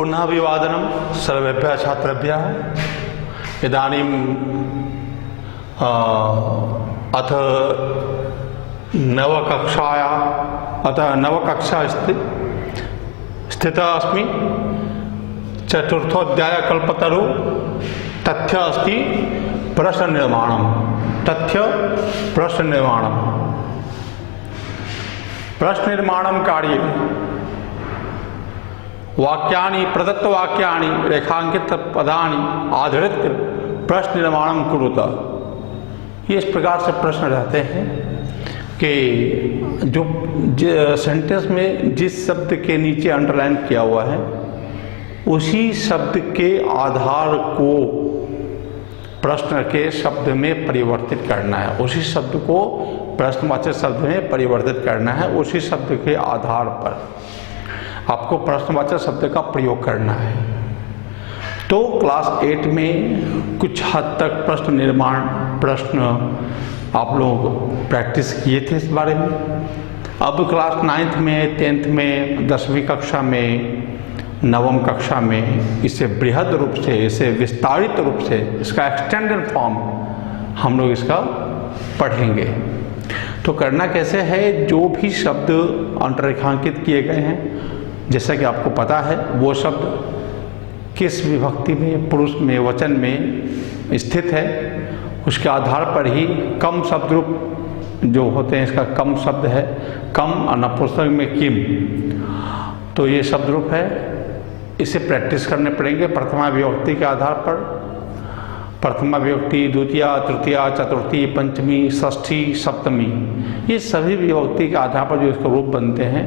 पुनः अभिवादनं सर्वेभ्यः छात्रेभ्यः। इदानीं अथ नवकक्षा स्थितः अस्मि। चतुर्थोऽध्याय कल्पतरु तथ्य अस्ति प्रश्ननिर्माणं। प्रश्ननिर्माणं कार्ये वाक्यानि प्रदत्तवाक्यानि रेखांकितपदानि आधृत्य प्रश्ननिर्माणं कुरुत। ये इस प्रकार से प्रश्न रहते हैं कि जो सेंटेंस में जिस शब्द के नीचे अंडरलाइन किया हुआ है उसी शब्द के आधार को प्रश्न के शब्द में परिवर्तित करना है। उसी शब्द को प्रश्नवाचक शब्द में परिवर्तित करना है। उसी शब्द के आधार पर आपको प्रश्नवाचक शब्द का प्रयोग करना है। तो क्लास 8 में कुछ हद तक प्रश्न आप लोग प्रैक्टिस किए थे इस बारे में। अब क्लास 9th में, 10th में, 10वीं कक्षा में, 9वीं कक्षा में इसे बृहद रूप से, इसे विस्तारित रूप से, इसका एक्सटेंडेड फॉर्म हम लोग इसका पढ़ेंगे। तो करना कैसे है, जो भी शब्द अंतरेखांकित किए गए हैं, जैसा कि आपको पता है, वो शब्द किस विभक्ति में, पुरुष में, वचन में स्थित है, उसके आधार पर ही कम शब्द रूप जो होते हैं, इसका कम शब्द है, कम और नपुंसक में किम, तो ये शब्द रूप है। इसे प्रैक्टिस करने पड़ेंगे प्रथमा विभक्ति के आधार पर। प्रथमा विभक्ति, द्वितीया, तृतीया, चतुर्थी, पंचमी, षष्ठी, सप्तमी, ये सभी विभक्ति के आधार पर जो इसके रूप बनते हैं,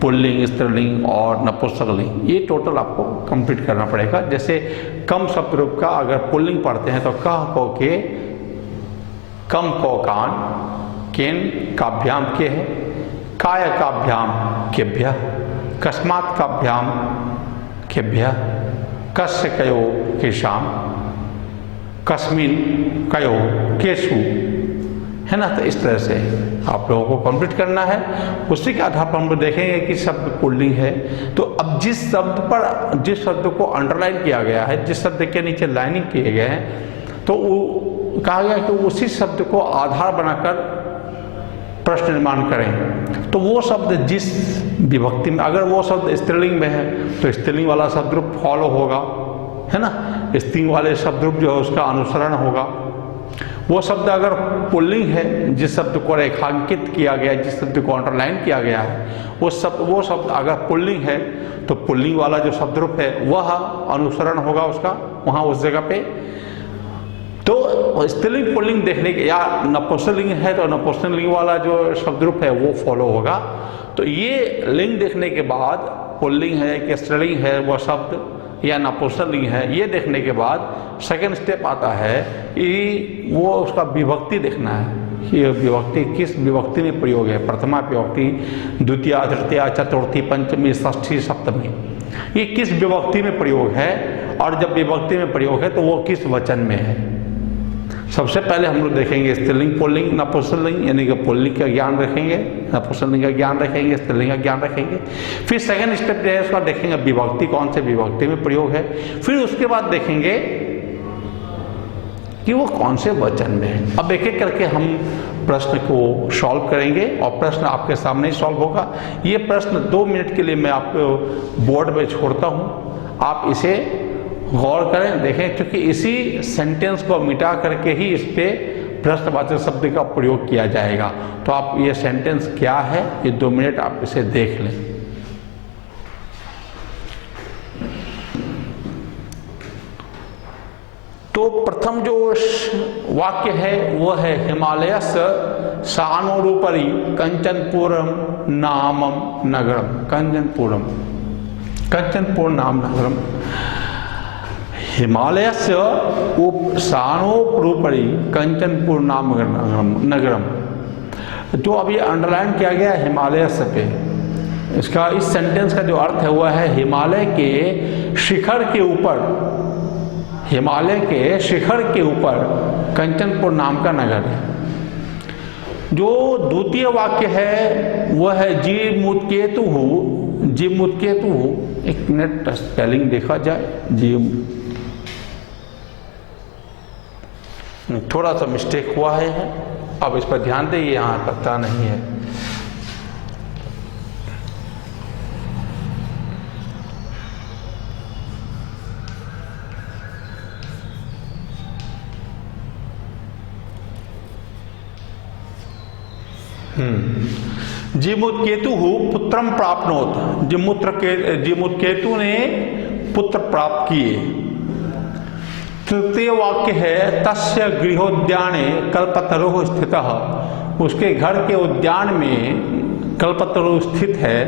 पुल्लिंग, स्त्रीलिंग और नपुंसकलिंग, ये टोटल आपको कंप्लीट करना पड़ेगा। जैसे कम शब्द रूप का अगर पुल्लिंग पढ़ते हैं तो कह को के, कम को कान, केन काभ्याम के है, काय काभ्याम केभ्य, कस्मात् काभ्याम केभ्य, कस्य कयो केशाम, कस्मिन कयो केशु, है ना। तो इस तरह से आप लोगों को कंप्लीट करना है। उसी के आधार पर हम लोग देखेंगे कि शब्द पुल्लिंग है। तो अब जिस शब्द को अंडरलाइन किया गया है, जिस शब्द के नीचे लाइनिंग किए गए हैं, तो कहा गया कि उसी शब्द को आधार बनाकर प्रश्न निर्माण करें। तो वो शब्द जिस विभक्ति में, अगर वो शब्द स्त्रीलिंग में है तो स्त्रीलिंग वाला शब्द रूप फॉलो होगा, है ना। स्त्रीलिंग वाले शब्द रूप जो है उसका अनुसरण होगा। वो शब्द अगर पुल्लिंग है, जिस शब्द को रेखांकित किया गया, जिस शब्द को अंडरलाइन किया गया है, वो शब्द अगर पुल्लिंग है तो पुल्लिंग वाला जो शब्द रूप है वह अनुसरण होगा उसका वहाँ उस जगह पे। तो स्त्रीलिंग पुल्लिंग देखने के, या नपुंसकलिंग है तो नपुंसकलिंग वाला जो शब्द रूप है वो फॉलो होगा। तो ये लिंग देखने के बाद, पुल्लिंग है कि स्त्रीलिंग है वो शब्द या नपुंसकलिंग है, ये देखने के बाद सेकेंड स्टेप आता है कि वो उसका विभक्ति देखना है कि विभक्ति किस विभक्ति में प्रयोग है। प्रथमा विभक्ति, द्वितीया, तृतीया, चतुर्थी, पंचमी, षष्ठी, सप्तमी, ये किस विभक्ति में प्रयोग है, और जब विभक्ति में प्रयोग है तो वो किस वचन में है। सबसे पहले हम लोग देखेंगे स्त्रीलिंग, पुल्लिंग, नपुंसकलिंग, यानी कि पुल्लिंग का ज्ञान रखेंगे, नपुंसकलिंग का ज्ञान रखेंगे, स्त्रीलिंग का ज्ञान रखेंगे। फिर सेकंड स्टेप जो है उसका देखेंगे विभक्ति कौन से विभक्ति में प्रयोग है। फिर उसके बाद देखेंगे कि वो कौन से वचन में है। अब एक एक करके हम प्रश्न को सॉल्व करेंगे और प्रश्न आपके सामने ही सॉल्व होगा। ये प्रश्न 2 मिनट के लिए मैं आपको बोर्ड में छोड़ता हूँ, आप इसे गौर करें, देखें, क्योंकि इसी सेंटेंस को मिटा करके ही इस पे प्रश्नवाचक शब्द का प्रयोग किया जाएगा। तो आप ये सेंटेंस क्या है, ये 2 मिनट आप इसे देख लें। तो प्रथम जो वाक्य है वो है हिमालयस्य सानोरुपरि कंचनपुरम नामम नगरम। कंचनपुर नाम नगरम। हिमालयस्य सानोरुपरि कंचनपुर नाम नगरम। जो अभी अंडरलाइन किया गया हिमालयस्य पे, इसका इस सेंटेंस का जो अर्थ है वह है हिमालय के शिखर के ऊपर, हिमालय के शिखर के ऊपर कंचनपुर नाम का नगर है। जो द्वितीय वाक्य है वह है जीवमुत्केतु एक मिनट स्पेलिंग देखा जाए। जी थोड़ा सा मिस्टेक हुआ है, अब इस पर ध्यान दें, ये यहाँ पता नहीं है। जीमुत्केतु पुत्रम प्राप्नोत, जीमुत्केतु ने पुत्र प्राप्त किए। तृतीय वाक्य है तस्य गृहोद्याने कल्पतरुः स्थितः, उसके घर के उद्यान में कल्पतरु स्थित है।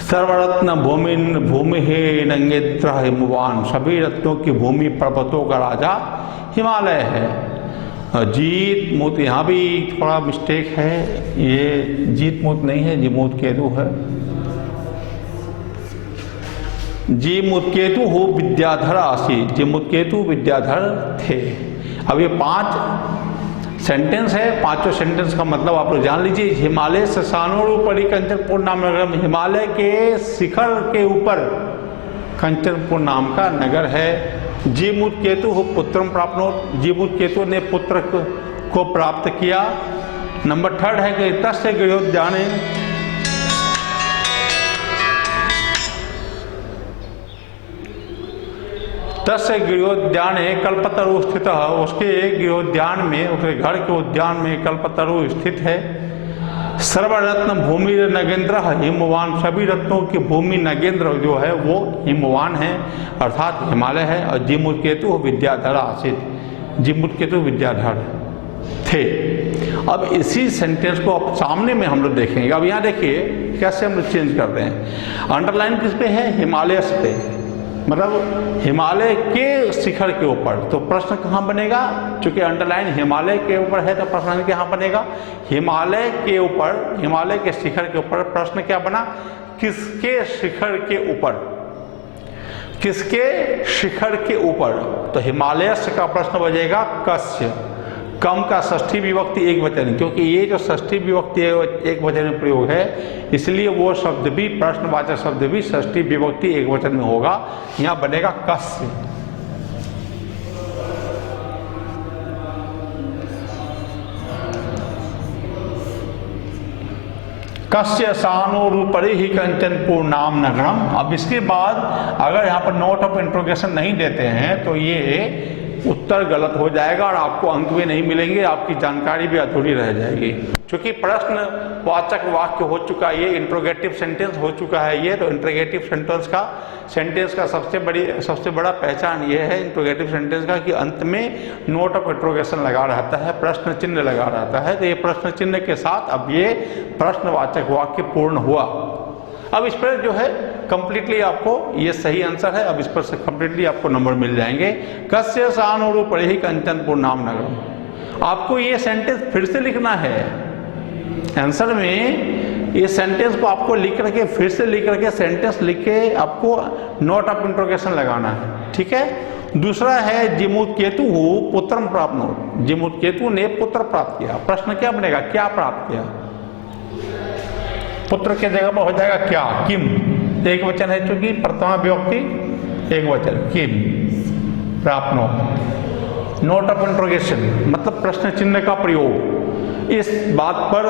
सर्वरत्न भूमि नंगेत्र हिमवान, सभी रत्नों की भूमि पर्वतों का राजा हिमालय है। जीत मूत, यहाँ भी थोड़ा मिस्टेक है, ये जीत मूत नहीं है, जीमुत्केतु है। जीमुत्केतु हो विद्याधर आसीत, जीमुत्केतु विद्याधर थे। अब ये 5 सेंटेंस है, पांचों सेंटेंस का मतलब आप लोग जान लीजिए। हिमालय शशानोरुपरि कंचनपुर नाम नगरम, हिमालय के शिखर के ऊपर कंचनपुर नाम का नगर है। जीमुत्केतु हो पुत्रम प्राप्नोत, जीमुत्केतु ने पुत्र को प्राप्त किया। नंबर 3 है कि तस्य गृहोद्याने, तस्य गृहोद्याने कल्पतरु स्थित, उसके गृहोद्यान में, उसके घर के उद्यान में कल्पतरु स्थित है। सर्वरत्न भूमि नगेंद्र हिमवान, सभी रत्नों की भूमि नगेंद्र जो है वो हिमवान है, अर्थात हिमालय है। और जीमुत्केतु विद्याधर आसीत, जीमुत्केतु विद्याधर थे। अब इसी सेंटेंस को अब सामने में हम लोग देखेंगे। अब यहाँ देखिए कैसे हम लोग चेंज करते हैं। अंडरलाइन किस पे है? हिमालयस पे, मतलब हिमालय के शिखर के ऊपर। तो प्रश्न कहाँ बनेगा? चूंकि अंडरलाइन हिमालय के ऊपर है तो प्रश्न कहाँ बनेगा? हिमालय के ऊपर, हिमालय के शिखर के ऊपर। प्रश्न क्या बना? किसके शिखर के ऊपर, किसके शिखर के ऊपर। तो हिमालयस का प्रश्न बजेगा कस्य। कम का षष्ठी विभक्ति एक वचन, क्योंकि ये जो षष्ठी विभक्ति एक वचन में प्रयोग है, इसलिए वो शब्द भी, प्रश्नवाचक शब्द भी षष्ठी विभक्ति एक वचन में होगा। यहाँ बनेगा कस्य। कस्य शानोरुपरि ही कंचनपुर नाम नगरम। अब इसके बाद अगर यहाँ पर नोट ऑफ इंट्रोगेशन नहीं देते हैं तो ये उत्तर गलत हो जाएगा और आपको अंक भी नहीं मिलेंगे, आपकी जानकारी भी अधूरी रह जाएगी। क्योंकि प्रश्नवाचक वाक्य हो चुका है, ये इंट्रोगेटिव सेंटेंस हो चुका है ये। तो इंट्रोगेटिव सेंटेंस का सबसे बड़ा पहचान ये है इंट्रोगेटिव सेंटेंस का कि अंत में नोट ऑफ इंट्रोगेशन लगा रहता है, प्रश्न चिन्ह लगा रहता है। तो ये प्रश्न चिन्ह के साथ अब ये प्रश्नवाचक वाक्य पूर्ण हुआ। अब इस पर जो है कंप्लीटली आपको ये सही आंसर है। अब इस पर से कंप्लीटली आपको नंबर मिल जाएंगे। कस्य शानोरुपरि ही कंचनपुर नाम नगरम। आपको ये सेंटेंस फिर से लिखना है आंसर में। ये सेंटेंस को आपको लिख करके फिर से लिख करके सेंटेंस लिख के आपको नोट ऑफ इंट्रोगेशन लगाना है, ठीक है। दूसरा है जीमुत्केतु पुत्रम प्राप्नोत, जीमुत्केतु ने पुत्र प्राप्त किया। प्रश्न क्या बनेगा? क्या प्राप्त किया? पुत्र के जगह पर हो जाएगा क्या? किम, एक वचन है चूंकि प्रथमा विभक्ति एक वचन, किम प्राप्नोत। नोट ऑफ इंट्रोगेशन मतलब प्रश्न चिन्ह का प्रयोग। इस बात पर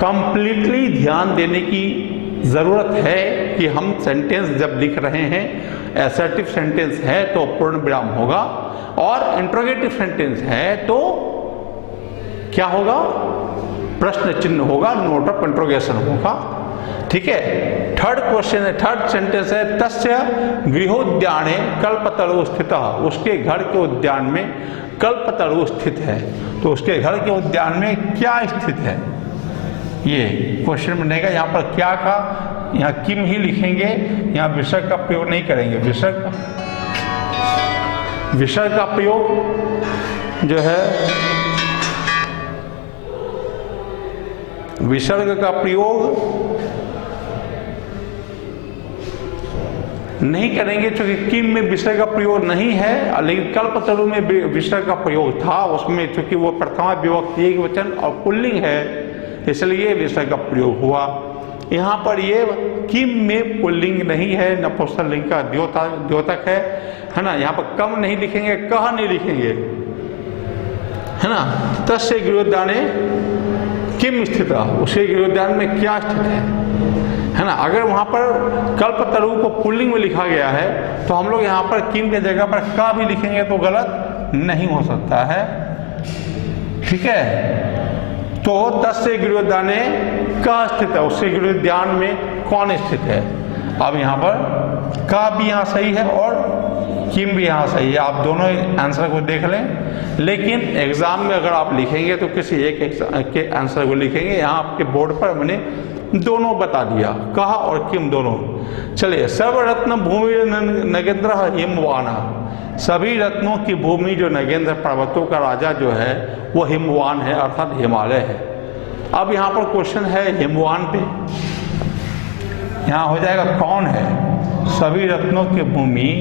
कंप्लीटली ध्यान देने की जरूरत है कि हम सेंटेंस जब लिख रहे हैं, असर्टिव सेंटेंस है तो पूर्ण विराम होगा, और इंट्रोगेटिव सेंटेंस है तो क्या होगा? प्रश्न चिन्ह होगा, नोट ऑफ इंट्रोगेशन होगा, ठीक है। थर्ड क्वेश्चन है, थर्ड सेंटेंस है तस्य गृहोद्याने कल्पतरु स्थित, उसके घर के उद्यान में कल्पतरु स्थित है। तो उसके घर के उद्यान में क्या स्थित है, ये क्वेश्चन बनेगा। यहाँ पर क्या का, यहाँ किम ही लिखेंगे, यहाँ विसर्ग का प्रयोग नहीं करेंगे। विसर्ग का प्रयोग जो है, विसर्ग का प्रयोग नहीं करेंगे क्योंकि किम में विसर्ग का प्रयोग नहीं है, लेकिन कल्पतरु में विसर्ग का प्रयोग था। उसमें चूंकि वो प्रथमा विभक्ति एक वचन और पुल्लिंग है, इसलिए विसर्ग का प्रयोग हुआ। यहाँ पर ये किम में पुल्लिंग नहीं है, नपुंसकलिंग का द्योतक है ना। यहाँ पर कम नहीं लिखेंगे, कह नहीं लिखेंगे, है ना। तस्य गृहोद्याने किम स्थित, उसके गृहोद्यान में क्या स्थित है ना। अगर वहाँ पर कल्पतरु को पुल्लिंग में लिखा गया है तो हम लोग यहाँ पर किम की जगह पर का भी लिखेंगे तो गलत नहीं हो सकता है, ठीक है। तो तस्य गृहोद्याने का स्थित है, उसके गृहोद्यान में कौन स्थित है। अब यहाँ पर का भी यहाँ सही है और किम भी यहाँ सही है, आप दोनों आंसर को देख लें। लेकिन एग्जाम में अगर आप लिखेंगे तो किसी एक के आंसर को लिखेंगे। यहाँ आपके बोर्ड पर मैंने दोनों बता दिया, कहा और किम दोनों। चलिए, सर्वरत्न भूमि नगेंद्र हिमवाना, सभी रत्नों की भूमि जो नगेंद्र पर्वतों का राजा जो है वो हिमवान है, अर्थात हिमालय है। अब यहाँ पर क्वेश्चन है हिमवान पे, यहाँ हो जाएगा कौन है। सभी रत्नों की भूमि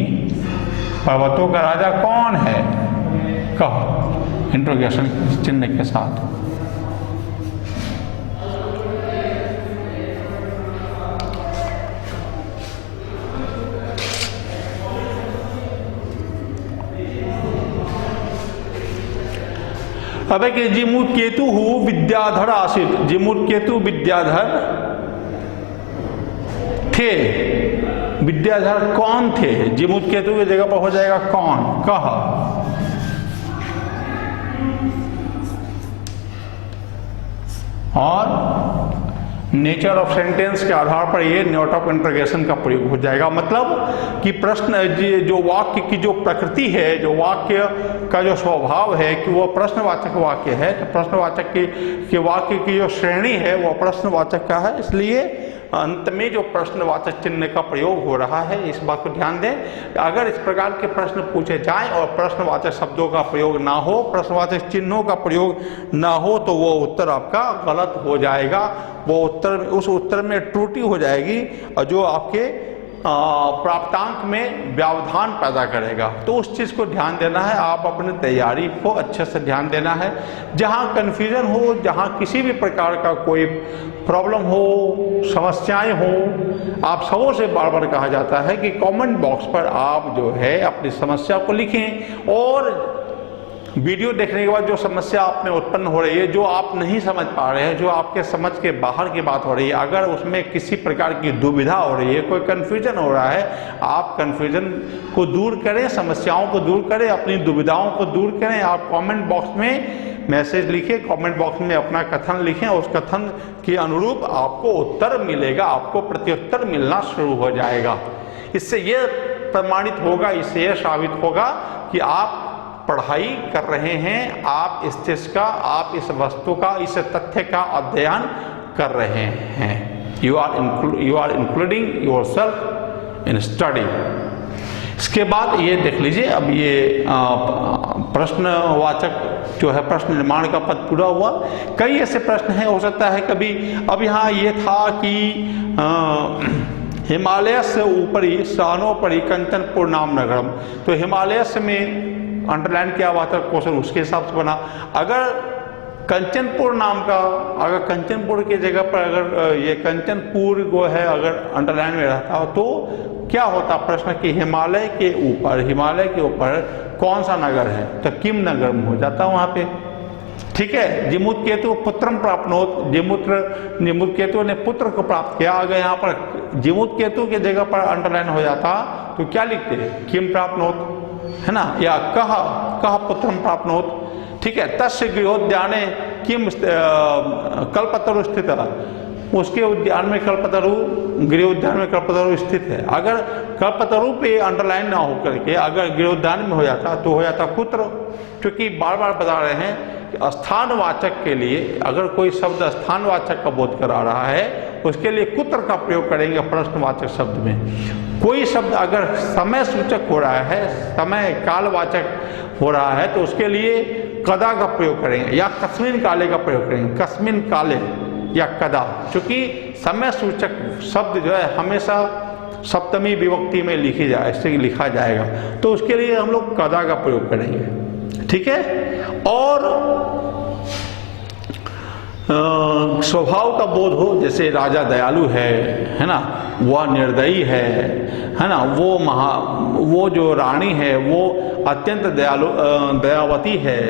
पर्वतों का राजा कौन है, कहो इंट्रोगेशन चिन्ह के साथ। अब कि जिमुत्केतु विद्याधर आसित, जिमुत्केतु विद्याधर थे। विद्याधर कौन थे, जिमुत्केतु की जगह पर हो जाएगा कौन, कहा। और नेचर ऑफ सेंटेंस के आधार पर ये नोट ऑफ इंटरोगेशन का प्रयोग हो जाएगा। मतलब कि प्रश्न जो वाक्य की जो प्रकृति है, जो वाक्य का जो स्वभाव है कि वो प्रश्नवाचक वाक्य है, तो प्रश्नवाचक के वाक्य की जो श्रेणी है वो प्रश्नवाचक का है, इसलिए अंत में जो प्रश्नवाचक चिन्ह का प्रयोग हो रहा है, इस बात को ध्यान दें। अगर इस प्रकार के प्रश्न पूछे जाएं और प्रश्नवाचक शब्दों का प्रयोग ना हो, प्रश्नवाचक चिन्हों का प्रयोग ना हो, तो वो उत्तर आपका गलत हो जाएगा। वो उत्तर, उस उत्तर में त्रुटि हो जाएगी और जो आपके प्राप्तांक में व्यवधान पैदा करेगा। तो उस चीज़ को ध्यान देना है, आप अपनी तैयारी को अच्छे से ध्यान देना है। जहाँ कन्फ्यूजन हो, जहाँ किसी भी प्रकार का कोई प्रॉब्लम हो, समस्याएं हो, आप सबों से बार बार कहा जाता है कि कमेंट बॉक्स पर आप जो है अपनी समस्या को लिखें। और वीडियो देखने के बाद जो समस्या आप में उत्पन्न हो रही है, जो आप नहीं समझ पा रहे हैं, जो आपके समझ के बाहर की बात हो रही है, अगर उसमें किसी प्रकार की दुविधा हो रही है, कोई कन्फ्यूजन हो रहा है, आप कन्फ्यूजन को दूर करें, समस्याओं को दूर करें, अपनी दुविधाओं को दूर करें। आप कमेंट बॉक्स में मैसेज लिखें, कमेंट बॉक्स में अपना कथन लिखें, उस कथन के अनुरूप आपको उत्तर मिलेगा, आपको प्रत्युत्तर मिलना शुरू हो जाएगा। इससे यह प्रमाणित होगा, इससे यह साबित होगा कि आप पढ़ाई कर रहे हैं, आप इस चीज का, आप इस वस्तु का, इस तथ्य का अध्ययन कर रहे हैं। You are including yourself in study. इसके बाद ये देख लीजिए, अब ये प्रश्नवाचक जो है प्रश्न निर्माण का पद पूरा हुआ। कई ऐसे प्रश्न हैं, हो सकता है कभी, अब यहाँ ये था कि हिमालय से ऊपरी स्थानों कंचनपुर नाम नगरम, तो हिमालय में अंडरलाइन किया हुआ था क्वेश्चन, उसके हिसाब से बना। अगर कंचनपुर नाम का, अगर कंचनपुर की जगह पर अगर ये कंचनपुर को है अगर अंडरलाइन में रहता तो क्या होता प्रश्न कि हिमालय के ऊपर कौन सा नगर है, तो किम नगर हो जाता वहां पे। ठीक है, जिमुत्केतु पुत्रम प्राप्नोत, जिमुत्केतु ने पुत्र को प्राप्त किया। अगर यहाँ पर जिमुत्केतु की जगह पर अंडरलाइन हो जाता तो क्या लिखते, किम प्राप्नोत, है ना, या कह पुत्रम प्राप्नोत। ठीक है, तस्य गृहोद्याने किम कल्पतरु स्थित, उसके उद्यान में कल्पतरु, गृहोद्यान में कल्पतरु स्थित है। अगर कल्पतरु पे अंडरलाइन ना होकर के अगर गृहोद्यान में हो जाता तो हो जाता पुत्र। क्योंकि बार बार बता रहे हैं कि स्थानवाचक के लिए अगर कोई शब्द स्थानवाचक का बोध करा रहा है उसके लिए कुत्र का प्रयोग करेंगे प्रश्नवाचक शब्द में। कोई शब्द अगर समय सूचक हो रहा है, समय कालवाचक हो रहा है, तो उसके लिए कदा का प्रयोग करेंगे या कस्मिन काले का प्रयोग करेंगे, कस्मिन काले या कदा। क्योंकि समय सूचक शब्द जो है हमेशा सप्तमी विभक्ति में लिखा जाएगा, तो उसके लिए हम लोग कदा का प्रयोग करेंगे। ठीक है, और स्वभाव का बोध हो, जैसे राजा दयालु है ना, वह निर्दयी है ना, वो जो रानी है वो अत्यंत दयावती है,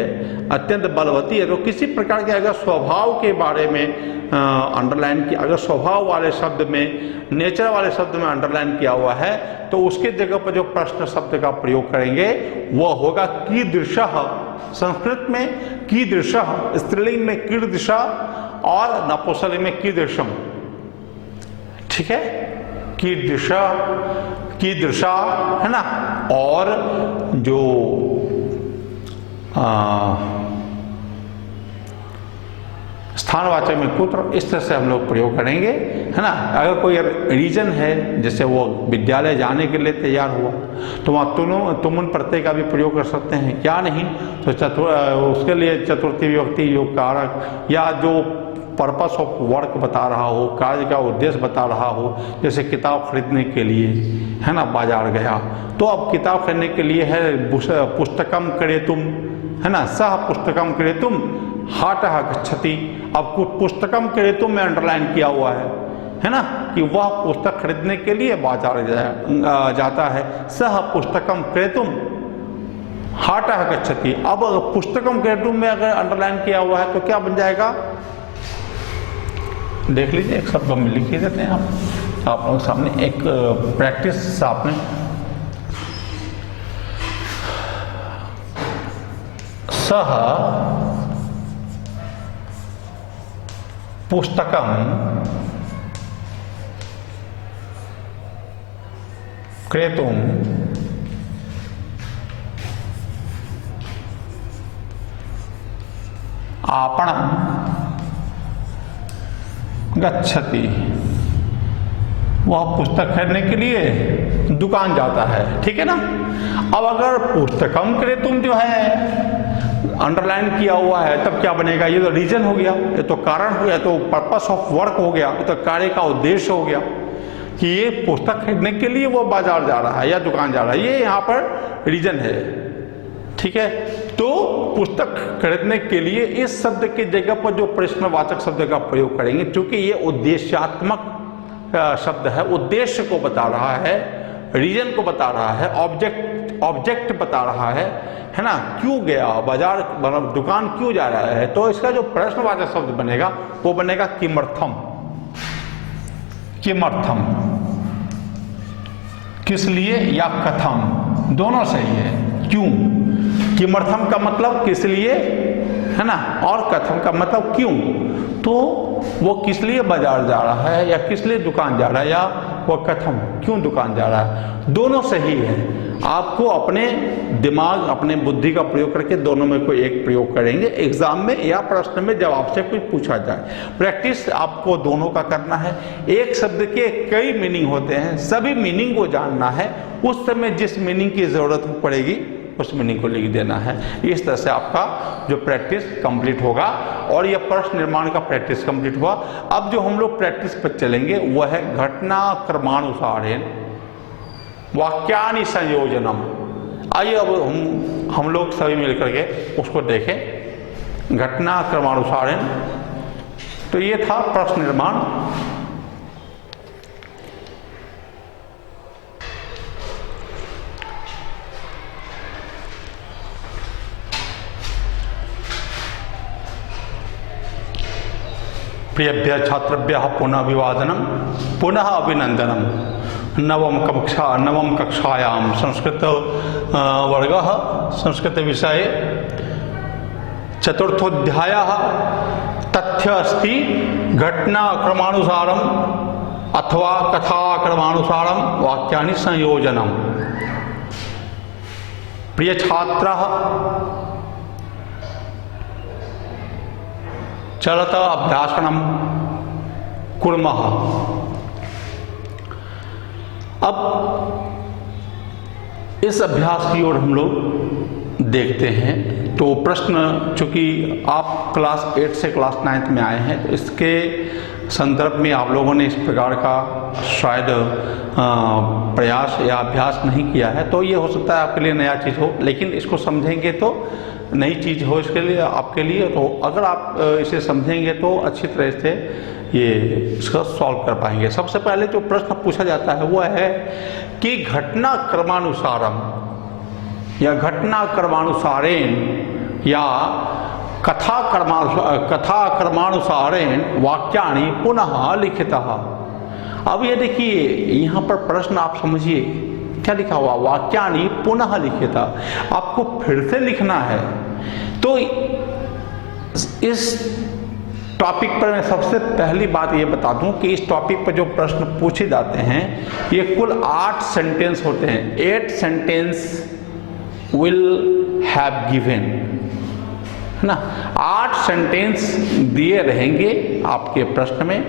अत्यंत बलवती है। तो किसी प्रकार के अगर स्वभाव के बारे में अंडरलाइन किया, अगर स्वभाव वाले शब्द में, नेचर वाले शब्द में अंडरलाइन किया हुआ है, तो उसके जगह पर जो प्रश्न शब्द का प्रयोग करेंगे वह होगा कीदृशः। संस्कृत में कीदृशः, स्त्रीलिंग में कीदृशः और नपुंसकलिंग में कीदृशम। ठीक है, कीदृशा है ना। और जो स्थानवाचक में कुत्र, इस तरह से हम लोग प्रयोग करेंगे, है ना। अगर कोई रीजन है, जैसे वो विद्यालय जाने के लिए तैयार हुआ, तो वहाँ तुमुन प्रत्यय का भी प्रयोग कर सकते हैं, या नहीं तो उसके लिए चतुर्थी विभक्ति जो कारक या जो पर्पस ऑफ वर्क बता रहा हो, कार्य का उद्देश्य बता रहा हो, जैसे किताब खरीदने के लिए, है ना, बाजार गया, तो अब किताब खरीदने के लिए है पुस्तकम क्रेतुम, है ना, सह पुस्तकम क्रेतुम हाटः गच्छति। अब कुछ पुस्तकम क्रेतुम में अंडरलाइन किया हुआ है ना, कि वह पुस्तक खरीदने के लिए बाजार जाता है। सह पुस्तकम क्रेतुम हाटः गच्छति। अब पुस्तकम क्रेतुम में अगर अंडरलाइन किया हुआ है तो क्या बन जाएगा, देख लीजिए, एक शब्द हम लिख देते हैं आप लोगों के सामने एक प्रैक्टिस आपने। सह पुस्तकम क्रेतुम आपणम गच्छति। वह पुस्तक खरीदने के लिए दुकान जाता है, ठीक है ना। अब अगर पुस्तकम क्रेतुम जो है अंडरलाइन किया हुआ है, तब क्या बनेगा, ये तो रीजन हो गया, ये तो कारण हो गया, तो पर्पस ऑफ वर्क हो गया, ये तो कार्य का उद्देश्य हो गया कि ये पुस्तक खरीदने के लिए वो बाजार जा रहा है या दुकान जा रहा है, ये यहाँ पर रीजन है। ठीक है, तो पुस्तक खरीदने के लिए इस शब्द की जगह पर जो प्रश्नवाचक शब्द का प्रयोग करेंगे, क्योंकि ये उद्देश्यात्मक शब्द है, उद्देश्य को बता रहा है, रीजन को बता रहा है, ऑब्जेक्ट बता रहा है ना, क्यों गया बाजार, मतलब दुकान क्यों जा रहा है, तो इसका जो प्रश्नवाचक शब्द बनेगा वो बनेगा किमर्थम। किमर्थम किस लिए या कथम, दोनों सही है। क्यों, किमर्थम का मतलब किस लिए, है ना, और कथम का मतलब क्यों। तो वो किस लिए बाजार जा रहा है या किस लिए दुकान जा रहा है, या वो कथम क्यों दुकान जा रहा है, दोनों सही है। आपको अपने दिमाग, अपने बुद्धि का प्रयोग करके दोनों में कोई एक प्रयोग करेंगे एग्जाम में या प्रश्न में जब आपसे कुछ पूछा जाए। प्रैक्टिस आपको दोनों का करना है। एक शब्द के कई मीनिंग होते हैं, सभी मीनिंग को जानना है, उस समय जिस मीनिंग की जरूरत पड़ेगी उस मीनिंग को लिख देना है। इस तरह से आपका जो प्रैक्टिस कंप्लीट होगा और यह प्रश्न निर्माण का प्रैक्टिस कंप्लीट हुआ। अब जो हम लोग प्रैक्टिस पर चलेंगे वह है घटना क्रमानुसारेण वाक्यानि संयोजनम। आइए अब हम लोग सभी मिलकर के उसको देखें। घटना क्रमानुसारेण, तो ये था प्रश्न निर्माण। प्रियभ्य छात्रभ्यः पुनः अभिवादनम पुनः अभिनंदनम। नवम कक्षायां संस्कृत वर्गः संस्कृत विषये चतुर्थोऽध्यायः तथ्य अस्ति घटना क्रमानुसारम अथवा कथा क्रमानुसारम वाक्यानि संयोजनम। प्रिय छात्रः चलत अभ्यासनम कुर्मः। अब इस अभ्यास की ओर हम लोग देखते हैं। तो प्रश्न, चूंकि आप क्लास 8 से क्लास 9 में आए हैं, तो इसके संदर्भ में आप लोगों ने इस प्रकार का शायद प्रयास या अभ्यास नहीं किया है, तो ये हो सकता है आपके लिए नया चीज़ हो, लेकिन इसको समझेंगे तो नई चीज़ हो इसके लिए, आपके लिए। तो अगर आप इसे समझेंगे तो अच्छी तरह से ये इसका सॉल्व कर पाएंगे। सबसे पहले जो प्रश्न पूछा जाता है वह है कि घटना क्रमानुसारम या घटना क्रमानुसारेण या कथा क्रमानुसारेण वाक्यानि पुनः लिखितः। अब ये देखिए यहाँ पर प्रश्न आप समझिए क्या लिखा हुआ, वाक्यानि पुनः लिखितः, आपको फिर से लिखना है। तो इस टॉपिक पर मैं सबसे पहली बात ये बता दूं कि इस टॉपिक पर जो प्रश्न पूछे जाते हैं ये कुल 8 सेंटेंस होते हैं। 8 सेंटेंस विल हैव गिवन, है ना। 8 सेंटेंस दिए रहेंगे आपके प्रश्न में,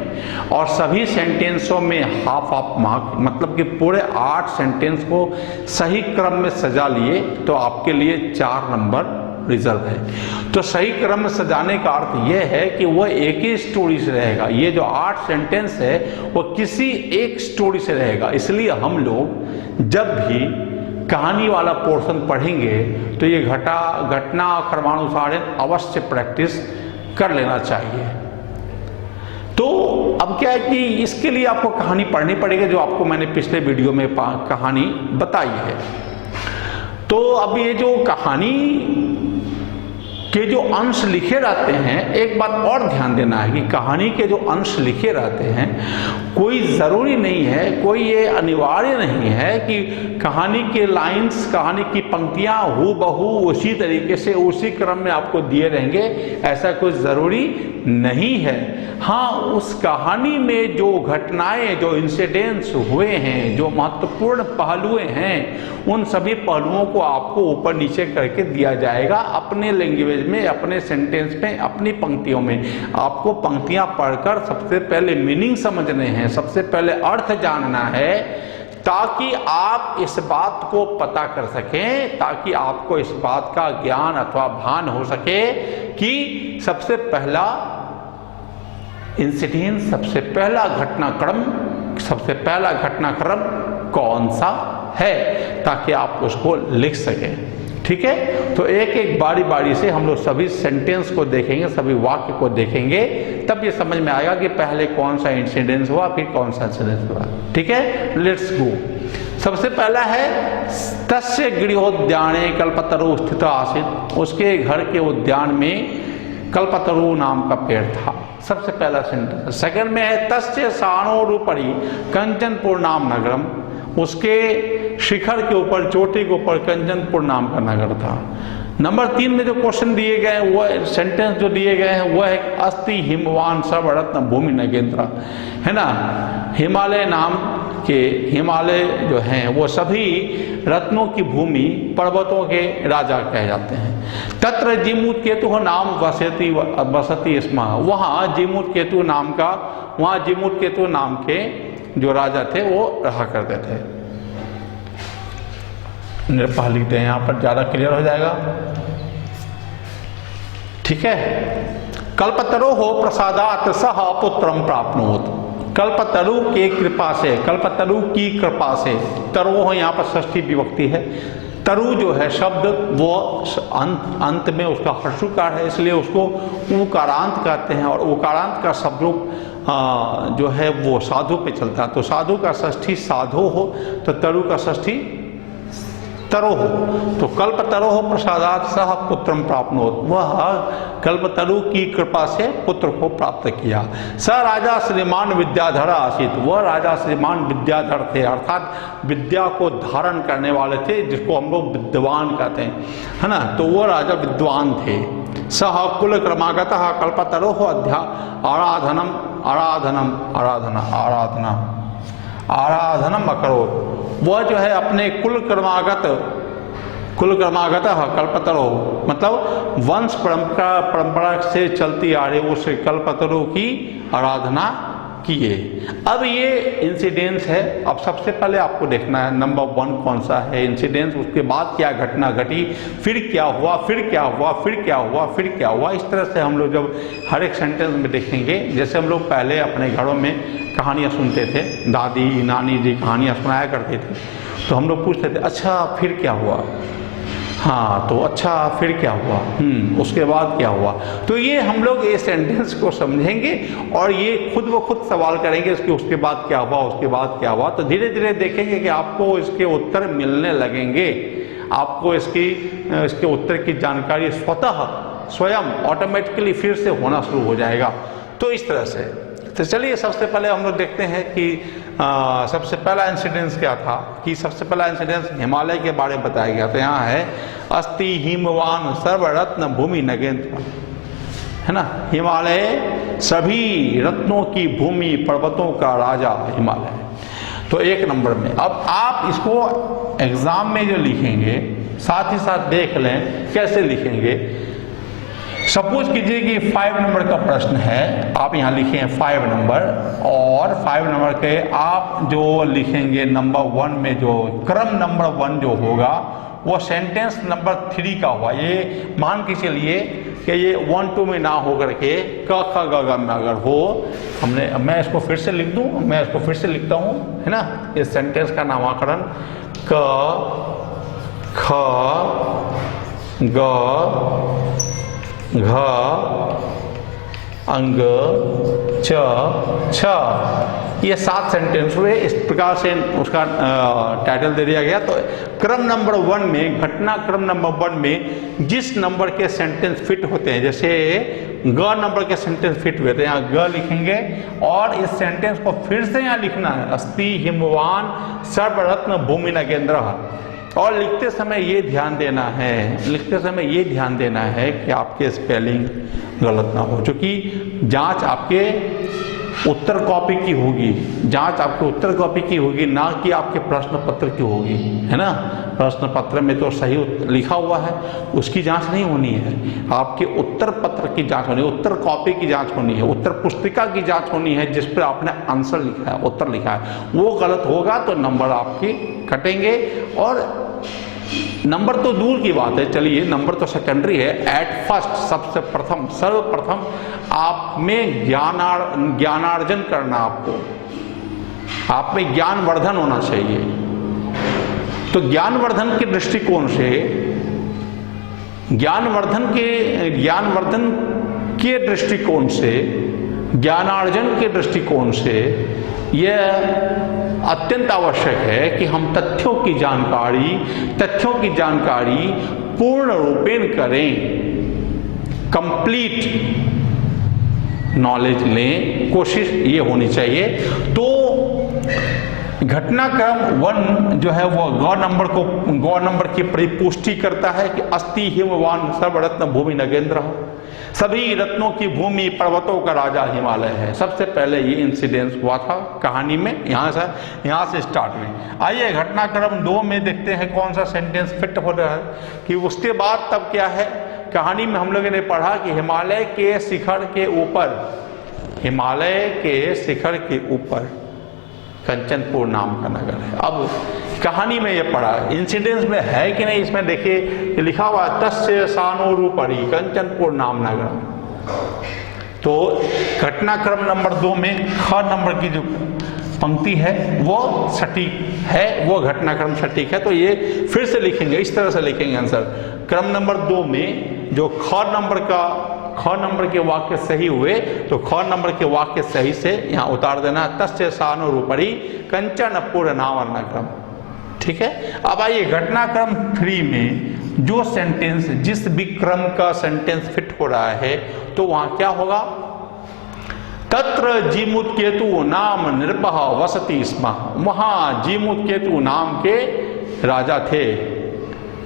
और सभी सेंटेंसों में हाफ ऑफ मार्क, मतलब कि पूरे 8 सेंटेंस को सही क्रम में सजा लिए तो आपके लिए 4 नंबर रिजर्व है। तो सही क्रम में सजाने का अर्थ यह है कि वह एक ही स्टोरी से रहेगा। ये जो 8 सेंटेंस है वो किसी एक स्टोरी से रहेगा। इसलिए हम लोग जब भी कहानी वाला पोर्शन पढ़ेंगे तो ये घटना क्रमानुसार अवश्य प्रैक्टिस कर लेना चाहिए। तो अब क्या है कि इसके लिए आपको कहानी पढ़नी पड़ेगी, जो आपको मैंने पिछले वीडियो में कहानी बताई है। तो अब ये जो कहानी के जो अंश लिखे रहते हैं, एक बात और ध्यान देना है कि कहानी के जो अंश लिखे रहते हैं कोई ज़रूरी नहीं है, कोई ये अनिवार्य नहीं है कि कहानी के लाइंस, कहानी की पंक्तियाँ हूबहू उसी तरीके से उसी क्रम में आपको दिए रहेंगे, ऐसा कोई ज़रूरी नहीं है। हाँ, उस कहानी में जो घटनाएं, जो इंसिडेंट्स हुए हैं, जो महत्वपूर्ण पहलू हैं, उन सभी पहलुओं को आपको ऊपर नीचे करके दिया जाएगा अपने लैंग्वेज में, अपने सेंटेंस में, अपनी पंक्तियों में। आपको पंक्तियां पढ़कर सबसे पहले मीनिंग समझने हैं, सबसे पहले अर्थ जानना है, ताकि आप इस बात को पता कर सकें, ताकि आपको इस बात का ज्ञान अथवा भान हो सके कि सबसे पहला इंसिडेंट, सबसे पहला घटनाक्रम कौन सा है, ताकि आप उसको लिख सकें। ठीक है, तो एक एक बारी बारी से हम लोग सभी सेंटेंस को देखेंगे, सभी वाक्य को देखेंगे, तब ये समझ में आएगा कि पहले कौन सा इंसिडेंस हुआ, फिर कौन सा इंसिडेंस हुआ। ठीक है, लेट्स गो। सबसे पहला है तस्य गृहोद्याने कल्पतरु स्थित आसीत्, उसके घर के उद्यान में कल्पतरु नाम का पेड़ था। सबसे पहला सेंटेंस। सेकंड में है तस्य सानोरुपरि कंचनपुर नाम नगरम, उसके शिखर के ऊपर, चोटी के ऊपर कंचनपुर नाम का नगर था। नंबर 3 में जो क्वेश्चन दिए गए हैं, वह सेंटेंस जो दिए गए हैं वह है अस्ति हिमवान सर्वरत्न भूमि नगेंद्र, है ना। हिमालय नाम के, हिमालय जो हैं वो सभी रत्नों की भूमि, पर्वतों के राजा कहे जाते हैं। तत्र जीमूत केतु नाम वसति स्म, वहाँ जीमूत केतु नाम के जो राजा थे वो रहा करते थे। निर्भय लिखते हैं यहाँ पर, ज़्यादा क्लियर हो जाएगा। ठीक है, कल्पतरो हो प्रसादात सह पुत्रम प्राप्नोत, कल्पतरु के कृपा से, कल्पतरु की कृपा से, तरो हो यहाँ पर षष्ठी विभक्ति है। तरु जो है शब्द वो अंत में उसका हर्षुकार है, इसलिए उसको उकारांत कहते हैं, और उकारांत का शब्द रूप जो है वो साधु पे चलता है। तो साधु का षष्ठी साधो हो, तो तरु का षष्ठी तरो हो। तो कल्पतरो हो प्रसादात सह पुत्रम प्राप्नोत, वह कल्पतरु की कृपा से पुत्र को प्राप्त किया। स राजा श्रीमान विद्याधर आसीत, वह राजा श्रीमान विद्याधर थे, अर्थात विद्या को धारण करने वाले थे, जिसको हम लोग विद्वान कहते हैं, है ना। तो वो राजा विद्वान थे। सह कुल क्रमागतः कल्पतरो हो आराधनम अकरोत्, वह जो है अपने कुल क्रमागत कल्पतरो, मतलब वंश परंपरा से चलती आ रही उस कल्पतरो की आराधना किए। अब ये इंसिडेंस है। अब सबसे पहले आपको देखना है नंबर 1 कौन सा है इंसिडेंस, उसके बाद क्या घटना घटी, फिर क्या हुआ, फिर क्या हुआ, फिर क्या हुआ, फिर क्या हुआ। इस तरह से हम लोग जब हर एक सेंटेंस में देखेंगे, जैसे हम लोग पहले अपने घरों में कहानियाँ सुनते थे, दादी नानी जी कहानियाँ सुनाया करते थे, तो हम लोग पूछते थे अच्छा फिर क्या हुआ, हाँ तो अच्छा फिर क्या हुआ, उसके बाद क्या हुआ। तो ये हम लोग ये सेंटेंस को समझेंगे और ये खुद ब खुद सवाल करेंगे इसके उसके बाद क्या हुआ, उसके बाद क्या हुआ। तो धीरे धीरे देखेंगे कि आपको इसके उत्तर मिलने लगेंगे, आपको इसके उत्तर की जानकारी स्वयं ऑटोमेटिकली फिर से होना शुरू हो जाएगा। तो इस तरह से, तो चलिए सबसे पहले हम लोग देखते हैं कि सबसे पहला इंसिडेंस क्या था, कि सबसे पहला इंसिडेंस हिमालय के बारे में बताया गया। तो यहाँ है अस्ति हिमवान सर्वरत्न भूमि नगेंद्र, है ना। हिमालय सभी रत्नों की भूमि, पर्वतों का राजा हिमालय। तो 1 नंबर में। अब आप इसको एग्जाम में जो लिखेंगे साथ ही साथ देख लें कैसे लिखेंगे। सपोज कीजिए कि 5 नंबर का प्रश्न है, आप यहाँ लिखे हैं 5 नंबर, और 5 नंबर के आप जो लिखेंगे नंबर 1 में जो क्रम नंबर 1 जो होगा वो सेंटेंस नंबर 3 का हुआ। ये मान के चलिए कि ये 1 2 में ना हो करके क ख ग घ में अगर हो, मैं इसको फिर से लिख दूं, मैं इसको फिर से लिखता हूँ, है ना। इस सेंटेंस का नामकरण क ख ग घ अंग च छ, ये 7 सेंटेंस हुए। इस प्रकार से उसका टाइटल दे दिया गया। तो क्रम नंबर 1 में, घटना क्रम नंबर 1 में जिस नंबर के सेंटेंस फिट होते हैं, जैसे ग नंबर के सेंटेंस फिट हुए थे, यहाँ ग लिखेंगे और इस सेंटेंस को फिर से यहाँ लिखना है, अस्ति हिमवान सर्वरत्न भूमि नगेंद्र। और लिखते समय ये ध्यान देना है, लिखते समय ये ध्यान देना है कि आपके स्पेलिंग गलत ना हो, क्योंकि जांच आपके उत्तर कॉपी की होगी, जांच आपके उत्तर कॉपी की होगी, ना कि आपके प्रश्न पत्र की होगी, है ना। प्रश्न पत्र में तो सही लिखा हुआ है, उसकी जांच नहीं होनी है, आपके उत्तर पत्र की जांच होनी है, उत्तर कॉपी की जांच होनी है, उत्तर पुस्तिका की जांच होनी है, जिस पर आपने आंसर लिखा है, उत्तर लिखा है। वो गलत होगा तो नंबर आपके कटेंगे। और नंबर तो दूर की बात है, चलिए नंबर तो सेकेंडरी है। एट फर्स्ट, सबसे प्रथम, सर्वप्रथम आप में ज्ञानार्जन करना, आप में ज्ञानवर्धन होना चाहिए। तो ज्ञानवर्धन के दृष्टिकोण से, ज्ञानार्जन के दृष्टिकोण से यह अत्यंत आवश्यक है कि हम तथ्यों की जानकारी पूर्ण रूपेण करें, कंप्लीट नॉलेज लें, कोशिश ये होनी चाहिए। तो घटनाक्रम 1 जो है वो ग नंबर की परिपुष्टि करता है कि अस्ति हिमवान सर्वरत्न भूमि नगेंद्र, सभी रत्नों की भूमि, पर्वतों का राजा हिमालय है। सबसे पहले ये इंसिडेंस हुआ था कहानी में, यहाँ से स्टार्ट हुई। आइए घटनाक्रम 2 में देखते हैं कौन सा सेंटेंस फिट हो रहा है, कि उसके बाद तब क्या है। कहानी में हम लोगों ने पढ़ा कि हिमालय के शिखर के ऊपर कंचनपुर नाम का नगर है। अब कहानी में ये पढ़ा, इंसिडेंस में है कि नहीं इसमें देखिए लिखा हुआ है तस्य सानोरूपरि कंचनपुर नाम नगर। तो घटनाक्रम नंबर 2 में ख नंबर की जो पंक्ति है वो सटीक है, वो घटनाक्रम सटीक है। तो ये फिर से लिखेंगे, इस तरह से लिखेंगे आंसर। क्रम नंबर 2 में जो ख नंबर के वाक्य सही हुए, तो ख नंबर के वाक्य सही से यहाँ उतार देना, तस्य सानोरूपरि कंचनपुर नाम नगरम। ठीक है। अब आइए घटनाक्रम 3 में जो सेंटेंस, जिस भी क्रम का सेंटेंस फिट हो रहा है, तो वहां क्या होगा। तत्र जीमूतकेतु नाम नृपः वसति स्म, वहां जीमूतकेतु नाम के राजा थे।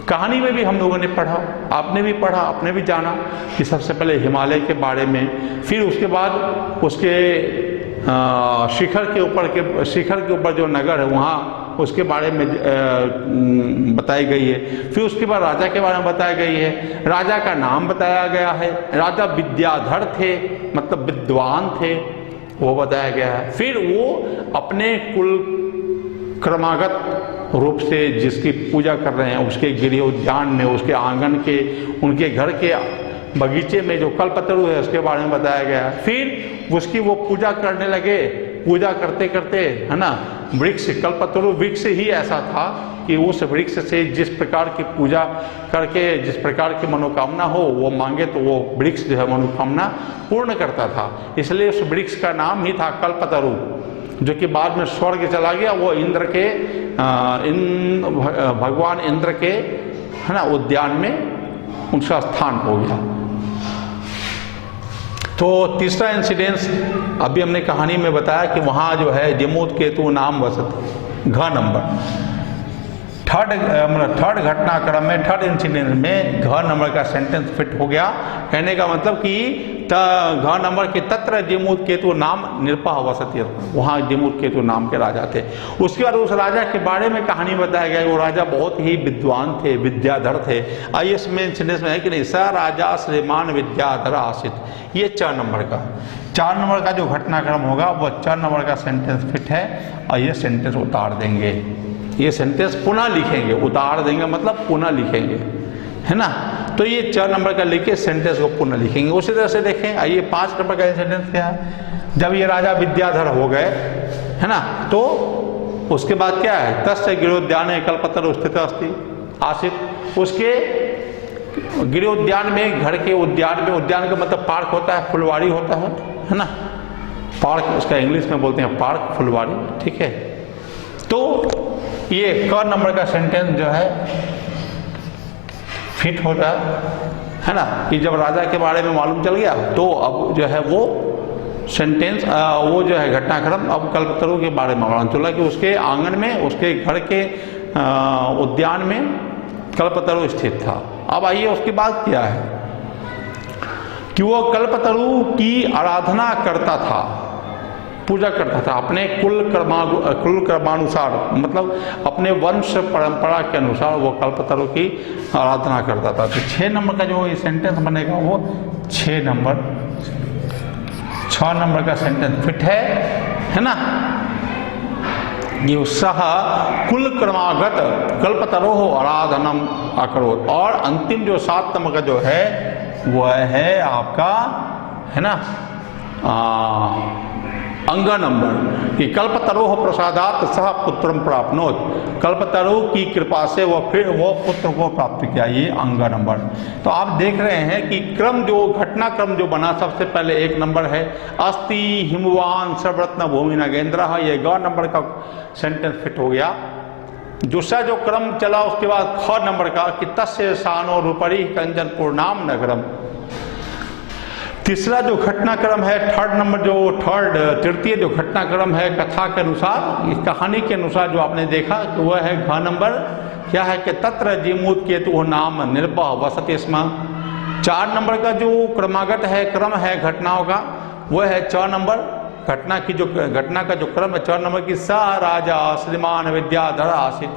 कहानी में भी हम लोगों ने पढ़ा, आपने भी पढ़ा, आपने भी जाना कि सबसे पहले हिमालय के बारे में, फिर उसके बाद उसके शिखर के ऊपर जो नगर है वहाँ उसके बारे में बताई गई है। फिर उसके बाद राजा के बारे में बताई गई है, राजा का नाम बताया गया है। राजा विद्याधर थे, मतलब विद्वान थे। वो बताया गया है। फिर वो अपने कुल क्रमागत रूप से जिसकी पूजा कर रहे हैं उसके गृह उद्यान में, उसके आंगन के, उनके घर के बगीचे में जो कल्पतरु है उसके बारे में बताया गया है। फिर उसकी वो पूजा करने लगे, पूजा करते करते, है ना, वृक्ष, कल्पतरु वृक्ष ही ऐसा था कि उस वृक्ष से जिस प्रकार की पूजा करके जिस प्रकार की मनोकामना हो वो मांगे तो वो वृक्ष जो है मनोकामना पूर्ण करता था। इसलिए उस वृक्ष का नाम ही था कल्पतरु, जो कि बाद में स्वर्ग चला गया। वो इंद्र के भगवान इंद्र के, है ना, उद्यान में उनका स्थान हो गया। तो तीसरा इंसिडेंस अभी हमने कहानी में बताया कि वहाँ जो है जमूतकेतु नाम वसत घ नंबर थर्ड घटनाक्रम में, थर्ड इंसिडेंट में घ नंबर का सेंटेंस फिट हो गया। कहने का मतलब कि घ नंबर के तत्र जमूतकेतु नाम निरपः वसति, वहाँ जमूतकेतु नाम के राजा थे। उसके बाद उस राजा के बारे में कहानी बताया गया। वो राजा बहुत ही विद्वान थे, विद्याधर थे। आइए इसमें इंसिडेंस में है कि नहीं, स राजा श्रीमान विद्याधर आसित, ये 4 नंबर का, 4 नंबर का जो घटनाक्रम होगा वो 4 नंबर का सेंटेंस फिट है। और ये सेंटेंस उतार देंगे, ये सेंटेंस पुनः लिखेंगे, उतार देंगे मतलब पुनः लिखेंगे, है ना। तो ये 4 नंबर का लिखे सेंटेंस को पुनः लिखेंगे। उसी तरह से देखें, आइए 5 नंबर का सेंटेंस क्या है। जब ये राजा विद्याधर हो गए, है ना, तो उसके बाद क्या है, तस्य गिरोद्याने कल्पतरु स्थित अस्ति आसित, उसके गिरोद्यान में, घर के उद्यान में, उद्यान का मतलब पार्क होता है, फुलवाड़ी होता है ना, पार्क उसका इंग्लिश में बोलते हैं पार्क, फुलवाड़ी, ठीक है। तो ये क नंबर का सेंटेंस जो है फिट होता है ना, कि जब राजा के बारे में मालूम चल गया तो अब जो है वो सेंटेंस, वो जो है घटनाक्रम अब कल्पतरु के बारे में मालूम चला कि उसके आंगन में, उसके घर के उद्यान में कल्पतरु स्थित था। अब आइए उसके बाद क्या है कि वो कल्पतरु की आराधना करता था, पूजा करता था अपने कुल क्रमानुसार, मतलब अपने वंश परंपरा के अनुसार वो कल्पतरु की आराधना करता था। तो 6 नंबर का जो ये सेंटेंस बनेगा वो 6 नंबर का सेंटेंस फिट है ना। ये सह कुल क्रमागत कल्पतरो आराधनम अकरोत। और अंतिम जो 7 नंबर का जो है वह है आपका, है ना, अंग नंबर, कि कल्पतरोह प्रसादात सह पुत्रम प्राप्नोत, कल्पतरु की कृपा से वह फिर वो पुत्र को प्राप्त किया, ये अंग नंबर। तो आप देख रहे हैं कि क्रम, जो घटनाक्रम जो बना, सबसे पहले 1 नंबर है अस्ति हिमवान सर्वरत्न भूमि नगेंद्र, ये ग नंबर का सेंटेंस फिट हो गया। दूसरा जो क्रम चला उसके बाद ख नंबर का कि तस्य शानो रूपरी कंचन पूर्णाम नगरम। तीसरा जो घटनाक्रम है, तृतीय जो घटनाक्रम है कथा के अनुसार, इस कहानी के अनुसार जो आपने देखा कि वह है घ नंबर, क्या है कि तत्र जमूतकेतु नाम निरपः वसति स्म। 4 नंबर का जो क्रमागत है, क्रम है घटनाओं का, वह है 4 नंबर, घटना का जो क्रम है 4 नंबर की, स राजा श्रीमान विद्याधर आसित,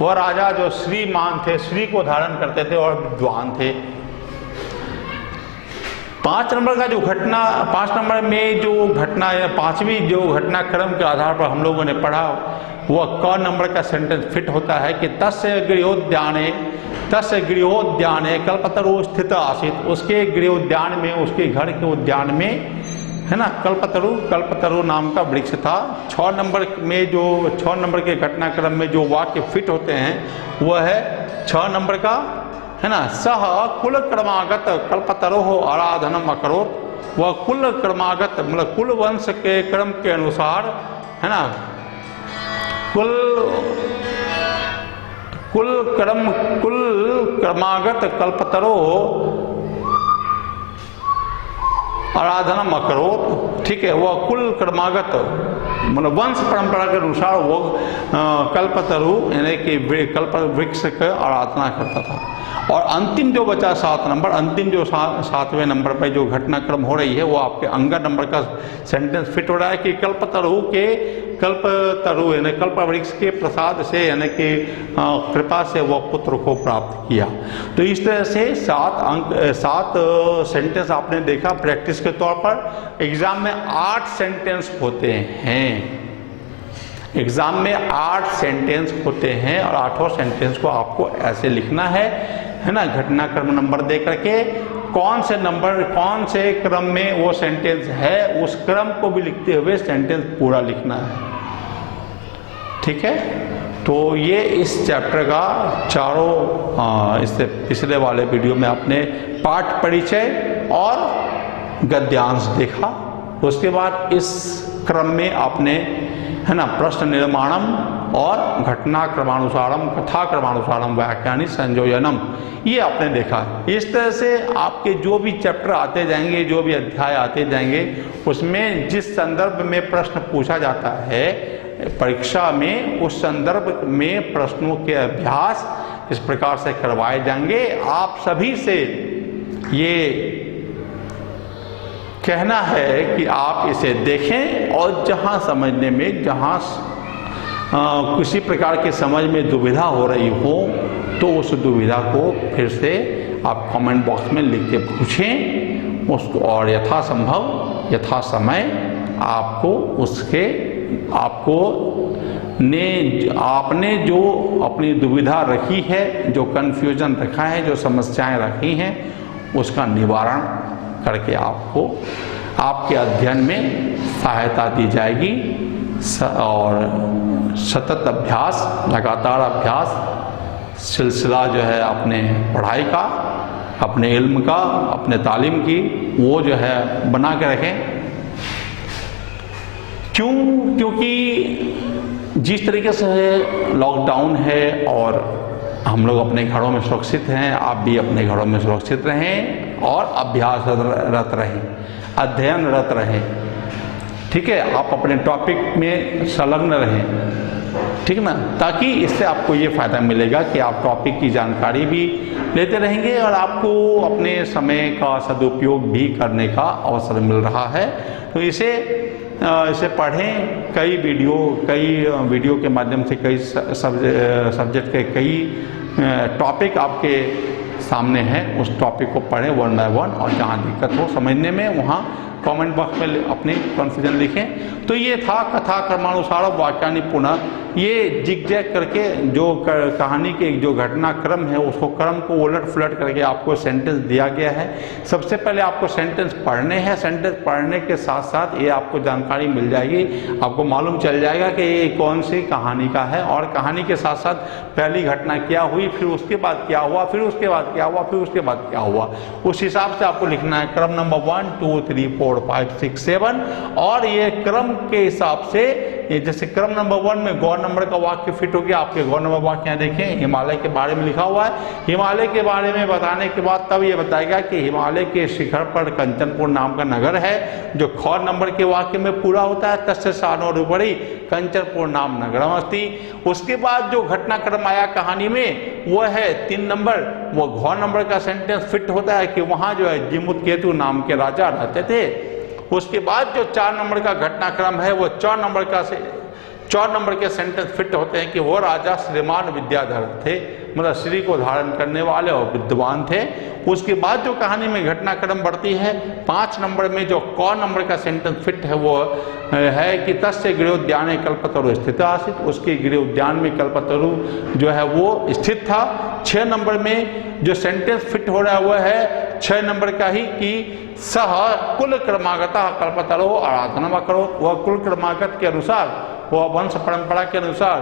वह राजा जो श्रीमान थे, श्री को धारण करते थे और विद्वान थे। 5 नंबर का जो घटना, 5 नंबर में जो घटना है, 5वीं जो घटनाक्रम के आधार पर हम लोगों ने पढ़ा, वह क नंबर का सेंटेंस फिट होता है कि तस्य गृहोद्याने कल्पतरु स्थित आसित, उसके गृहोद्यान में, उसके घर के उद्यान में, है ना, कल्पतरु नाम का वृक्ष था। 6 नंबर में जो 6 नंबर के घटनाक्रम में जो वाक्य फिट होते हैं वह है 6 नंबर का, है ना, सह कुल क्रमागत कल्पतरोह आराधनम अकरोत, वह कुल क्रमागत मतलब कुल वंश के क्रम के अनुसार, है ना, कुल क्रमागत कल्पतरोह आराधनम अकरोत, ठीक है। वह कुल क्रमागत मतलब वंश परंपरा के अनुसार वो कल्पतरु यानी कि वृक्ष का आराधना करता था। और अंतिम जो बचा 7 नंबर, अंतिम जो 7वें नंबर पर जो घटनाक्रम हो रही है वो आपके अंग नंबर का सेंटेंस फिट हो रहा है कि कल्पतरु के कल्पतरु यानी कल्पवृक्ष के प्रसाद से यानी कि कृपा से वह पुत्र को प्राप्त किया। तो इस तरह से 7 सेंटेंस आपने देखा प्रैक्टिस के तौर पर। एग्जाम में 8 सेंटेंस होते हैं, एग्जाम में 8 सेंटेंस होते हैं और 8 सेंटेंस को आपको ऐसे लिखना है ना, घटनाक्रम नंबर दे करके कौन से क्रम में वो सेंटेंस है उस क्रम को भी लिखते हुए सेंटेंस पूरा लिखना है। ठीक है, तो ये इस चैप्टर का चारों इससे पिछले वाले वीडियो में आपने पाठ परिचय और गद्यांश देखा। उसके बाद इस क्रम में आपने है ना प्रश्न निर्माणम और घटना क्रमानुसारम कथा क्रमानुसारम व्याख्यानी संयोजनम ये आपने देखा। इस तरह से आपके जो भी चैप्टर आते जाएंगे, जो भी अध्याय आते जाएंगे, उसमें जिस संदर्भ में प्रश्न पूछा जाता है परीक्षा में, उस संदर्भ में प्रश्नों के अभ्यास इस प्रकार से करवाए जाएंगे। आप सभी से ये कहना है कि आप इसे देखें और जहां समझने में किसी प्रकार के समझ में दुविधा हो रही हो तो उस दुविधा को फिर से आप कमेंट बॉक्स में लिख के पूछें उसको, और यथासंभव यथा समय आपने जो अपनी दुविधा रखी है, जो कन्फ्यूजन रखा है, जो समस्याएं रखी हैं, उसका निवारण करके आपको आपके अध्ययन में सहायता दी जाएगी। और सतत अभ्यास, लगातार अभ्यास सिलसिला जो है अपने पढ़ाई का, अपने इल्म का, अपने तालीम की, वो जो है बना के रखें। क्योंकि जिस तरीके से लॉकडाउन है और हम लोग अपने घरों में सुरक्षित हैं, आप भी अपने घरों में सुरक्षित रहें और अभ्यासरत रहें, अध्ययनरत रहें। ठीक है, आप अपने टॉपिक में संलग्न रहें, ठीक ना, ताकि इससे आपको ये फ़ायदा मिलेगा कि आप टॉपिक की जानकारी भी लेते रहेंगे और आपको अपने समय का सदुपयोग भी करने का अवसर मिल रहा है। तो इसे पढ़ें। कई वीडियो के माध्यम से कई सब्जेक्ट के कई टॉपिक आपके सामने हैं, उस टॉपिक को पढ़ें 1 बाय 1 और जहाँ दिक्कत हो समझने में वहाँ कमेंट बॉक्स में अपनी कन्फ्यूजन लिखें। तो ये था कथा क्रमानुसार वाक्यानि पुनः, ये जिग-जैग करके जो कहानी के जो घटनाक्रम है उसको क्रम को उलट पुलट करके आपको सेंटेंस दिया गया है। सबसे पहले आपको सेंटेंस पढ़ने हैं, सेंटेंस पढ़ने के साथ साथ ये आपको जानकारी मिल जाएगी, आपको मालूम चल जाएगा कि ये कौन सी कहानी का है और कहानी के साथ साथ पहली घटना क्या हुई, फिर उसके बाद क्या हुआ, फिर उसके बाद क्या हुआ, फिर उसके बाद क्या हुआ, उस हिसाब से आपको लिखना है। क्रम नंबर 1 2 3 4 5 6 7 और ये क्रम के हिसाब से, जैसे क्रम नंबर 1 में गौ नंबर का वाक्य फिट हो गया। आपके गौ नंबर वाक्य यहाँ देखें, हिमालय के बारे में लिखा हुआ है। हिमालय के बारे में बताने के बाद तब ये बताएगा कि हिमालय के शिखर पर कंचनपुर नाम का नगर है, जो ख नंबर के वाक्य में पूरा होता है। तस्य सानोरुपरि कंचनपुर नाम नगरम अस्ति। उसके बाद जो घटनाक्रम आया कहानी में वो है 3 नंबर, वो घ नंबर का सेंटेंस फिट होता है कि वहाँ जो है जिमुतकेतु नाम के राजा रहते थे। उसके बाद जो 4 नंबर का घटनाक्रम है वो 4 नंबर के सेंटेंस फिट होते हैं कि वो राजा श्रीमान विद्याधर थे, मतलब श्री को धारण करने वाले और विद्वान थे। उसके बाद जो कहानी में घटनाक्रम बढ़ती है 5 नंबर में जो क नंबर का सेंटेंस फिट है वो है कि तस्य गृहोद्याने कल्पतरु स्थित आसीत, उसके गृह उद्यान में कल्पतरु जो है वो स्थित था। 6 नंबर में जो सेंटेंस फिट हो रहा है वो है 6 नंबर का ही कि सह कुल क्रमागता कल्पतरो आराधना करो, वह कुल क्रमागत के अनुसार, वह वंश परंपरा के अनुसार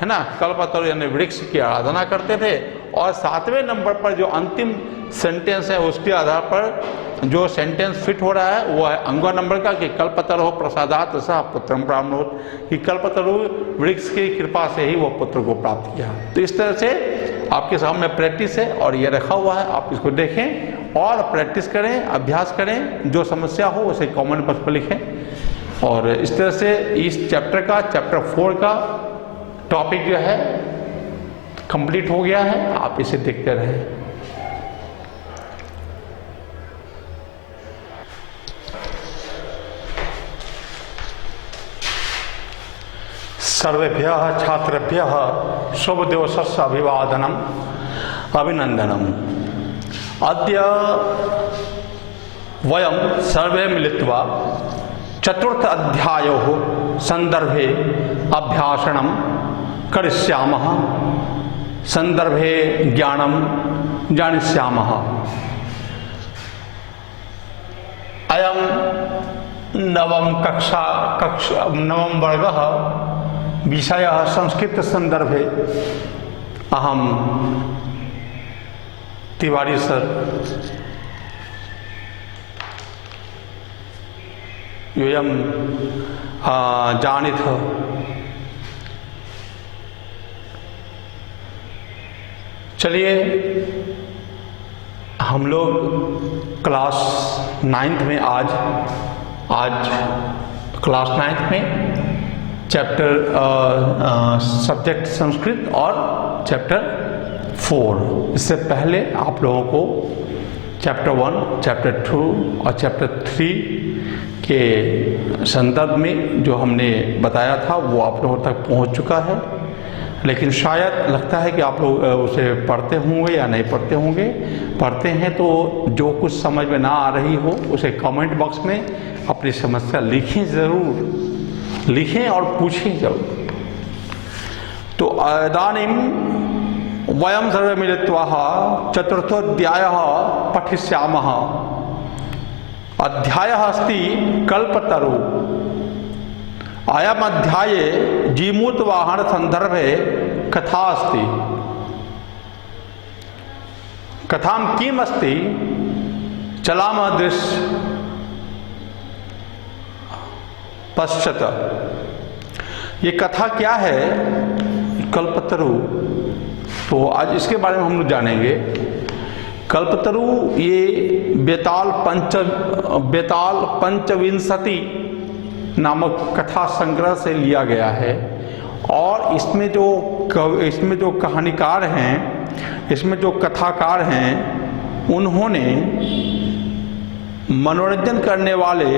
है ना कल्पतरु यानी वृक्ष की आराधना करते थे। और 7वें नंबर पर जो अंतिम सेंटेंस है उसके आधार पर जो सेंटेंस फिट हो रहा है वो है अंग नंबर का कि कल्पतरु प्रसादात सह पुत्रम प्राप्नोत, कि कल्पतरु वृक्ष की कृपा से ही वो पुत्र को प्राप्त किया। तो इस तरह से आपके सामने प्रैक्टिस है और ये रखा हुआ है, आप इसको देखें और प्रैक्टिस करें, अभ्यास करें। जो समस्या हो उसे कमेंट बॉक्स पर लिखें। और इस तरह से इस चैप्टर 4 का टॉपिक जो है कंप्लीट हो गया है। आप इसे देखते रहें। सर्वेभ्यः छात्रेभ्यः शुभदिवसस्य अभिवादनम् अभिनन्दनम्। अद्य वयं सर्वे मिलित्वा चतुर्थ अध्यायोः सन्दर्भे अभ्यासनं करिष्यामः, सन्दर्भे ज्ञानं जानिष्यामः। अयं नवम वर्गः विषयः संस्कृत संदर्भे अहम तिवारी सर यूयं जानिथ। चलिए हम लोग क्लास 9th में आज क्लास 9th में चैप्टर सब्जेक्ट संस्कृत और चैप्टर 4, इससे पहले आप लोगों को चैप्टर 1, चैप्टर 2 और चैप्टर 3 के संदर्भ में जो हमने बताया था वो आप लोगों तक पहुंच चुका है, लेकिन शायद लगता है कि आप लोग उसे पढ़ते होंगे या नहीं पढ़ते होंगे। पढ़ते हैं तो जो कुछ समझ में ना आ रही हो उसे कमेंट बॉक्स में अपनी समस्या लिखें, ज़रूर लिखें और पूछें ज़रूर। तो इदानीं वयं सर्वे मिलित्वा चतुर्थोऽध्यायः पठिष्यामः। अध्यायः अस्ति कल्पतरु। अयम् अध्याये जीमूतवाहन संदर्भे कथा अस्ति। कथां किम् अस्ति चलामः दृश्य पश्चात। ये कथा क्या है कल्पतरु, तो आज इसके बारे में हम लोग जानेंगे। कल्पतरु ये बेताल पंचविंशति नामक कथा संग्रह से लिया गया है, और इसमें जो कहानीकार हैं, इसमें जो कथाकार हैं, उन्होंने मनोरंजन करने वाले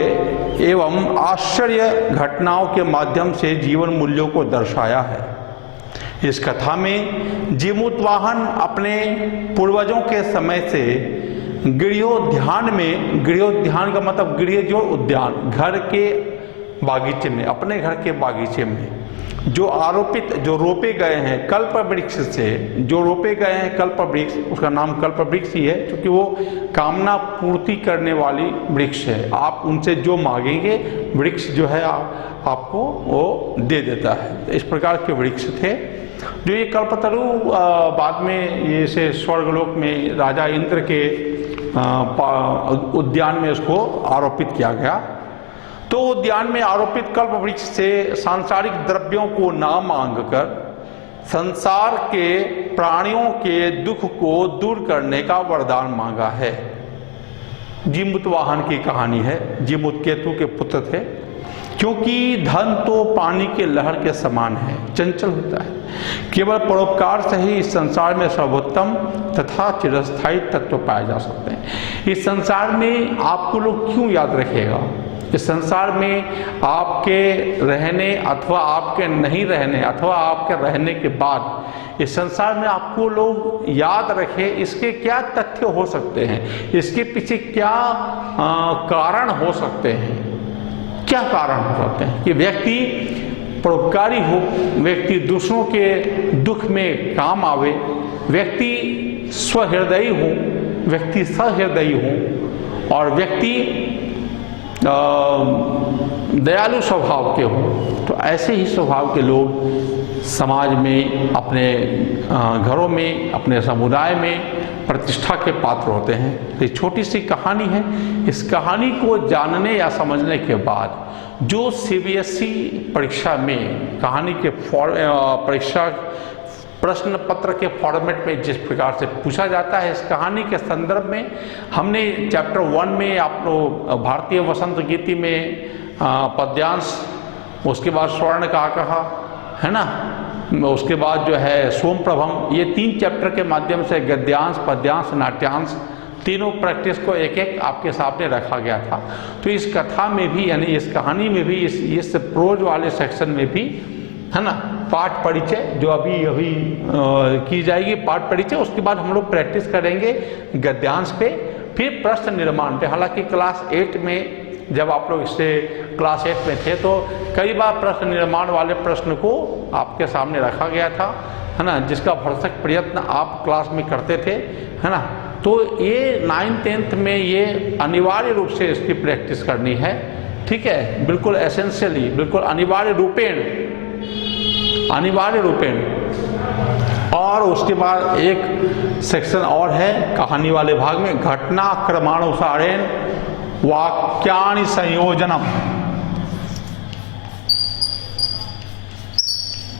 एवं आश्चर्य घटनाओं के माध्यम से जीवन मूल्यों को दर्शाया है। इस कथा में जीमूतवाहन अपने पूर्वजों के समय से गृहोद्यान का मतलब गृह जो उद्यान, घर के बागीचे में, अपने घर के बागीचे में जो रोपे गए हैं कल्प वृक्ष से, जो रोपे गए हैं कल्प वृक्ष, उसका नाम कल्प वृक्ष ही है क्योंकि वो कामना पूर्ति करने वाली वृक्ष है। आप उनसे जो मांगेंगे वृक्ष जो है आपको वो दे देता है। इस प्रकार के वृक्ष थे जो ये कल्पतरु बाद में ये से स्वर्गलोक में राजा इंद्र के उद्यान में उसको आरोपित किया गया। तो उद्यान में आरोपित कल्प वृक्ष से सांसारिक द्रव्यों को ना मांगकर संसार के प्राणियों के दुख को दूर करने का वरदान मांगा है। जीमूतवाहन की कहानी है। जीमूतकेतु के पुत्र थे। क्योंकि धन तो पानी के लहर के समान है, चंचल होता है। केवल परोपकार से ही इस संसार में सर्वोत्तम तथा चिरस्थायी तत्व पाए जा सकते हैं। इस संसार में आपको लोग क्यों याद रखेगा? इस संसार में आपके रहने अथवा आपके नहीं रहने अथवा आपके रहने के बाद इस संसार में आपको लोग याद रखे, इसके क्या तथ्य हो सकते हैं, इसके पीछे क्या कारण हो सकते हैं, क्या कारण हो सकते हैं कि व्यक्ति परोपकारी हो, व्यक्ति दूसरों के दुख में काम आवे, व्यक्ति स्वहृदयी हो, व्यक्ति सहृदयी हो और व्यक्ति दयालु स्वभाव के हो। तो ऐसे ही स्वभाव के लोग समाज में, अपने घरों में, अपने समुदाय में प्रतिष्ठा के पात्र होते हैं। ये छोटी सी कहानी है। इस कहानी को जानने या समझने के बाद जो CBSE परीक्षा में कहानी के परीक्षा प्रश्न पत्र के फॉर्मेट में जिस प्रकार से पूछा जाता है, इस कहानी के संदर्भ में हमने चैप्टर 1 में आप लोग भारतीय वसंत गीति में पद्यांश, उसके बाद स्वर्ण का कहा है ना, उसके बाद जो है सोम प्रभम, ये 3 चैप्टर के माध्यम से गद्यांश, पद्यांश, नाट्यांश तीनों प्रैक्टिस को एक एक आपके सामने रखा गया था। तो इस कथा में भी यानी इस कहानी में भी इस प्रोज वाले सेक्शन में भी है ना, पाठ परिचय जो अभी की जाएगी, पाठ परिचय। उसके बाद हम लोग प्रैक्टिस करेंगे गद्यांश पे, फिर प्रश्न निर्माण पे। हालांकि क्लास 8 में जब आप लोग इससे क्लास 8 में थे तो कई बार प्रश्न निर्माण वाले प्रश्न को आपके सामने रखा गया था, है ना, जिसका भरसक प्रयत्न आप क्लास में करते थे, है ना। तो ये 9th 10th में ये अनिवार्य रूप से इसकी प्रैक्टिस करनी है, ठीक है, बिल्कुल एसेंशियली, बिल्कुल अनिवार्य रूपेण। और उसके बाद एक सेक्शन और है कहानी वाले भाग में, घटना क्रमानुसारेण वाक्यानि संयोजनम।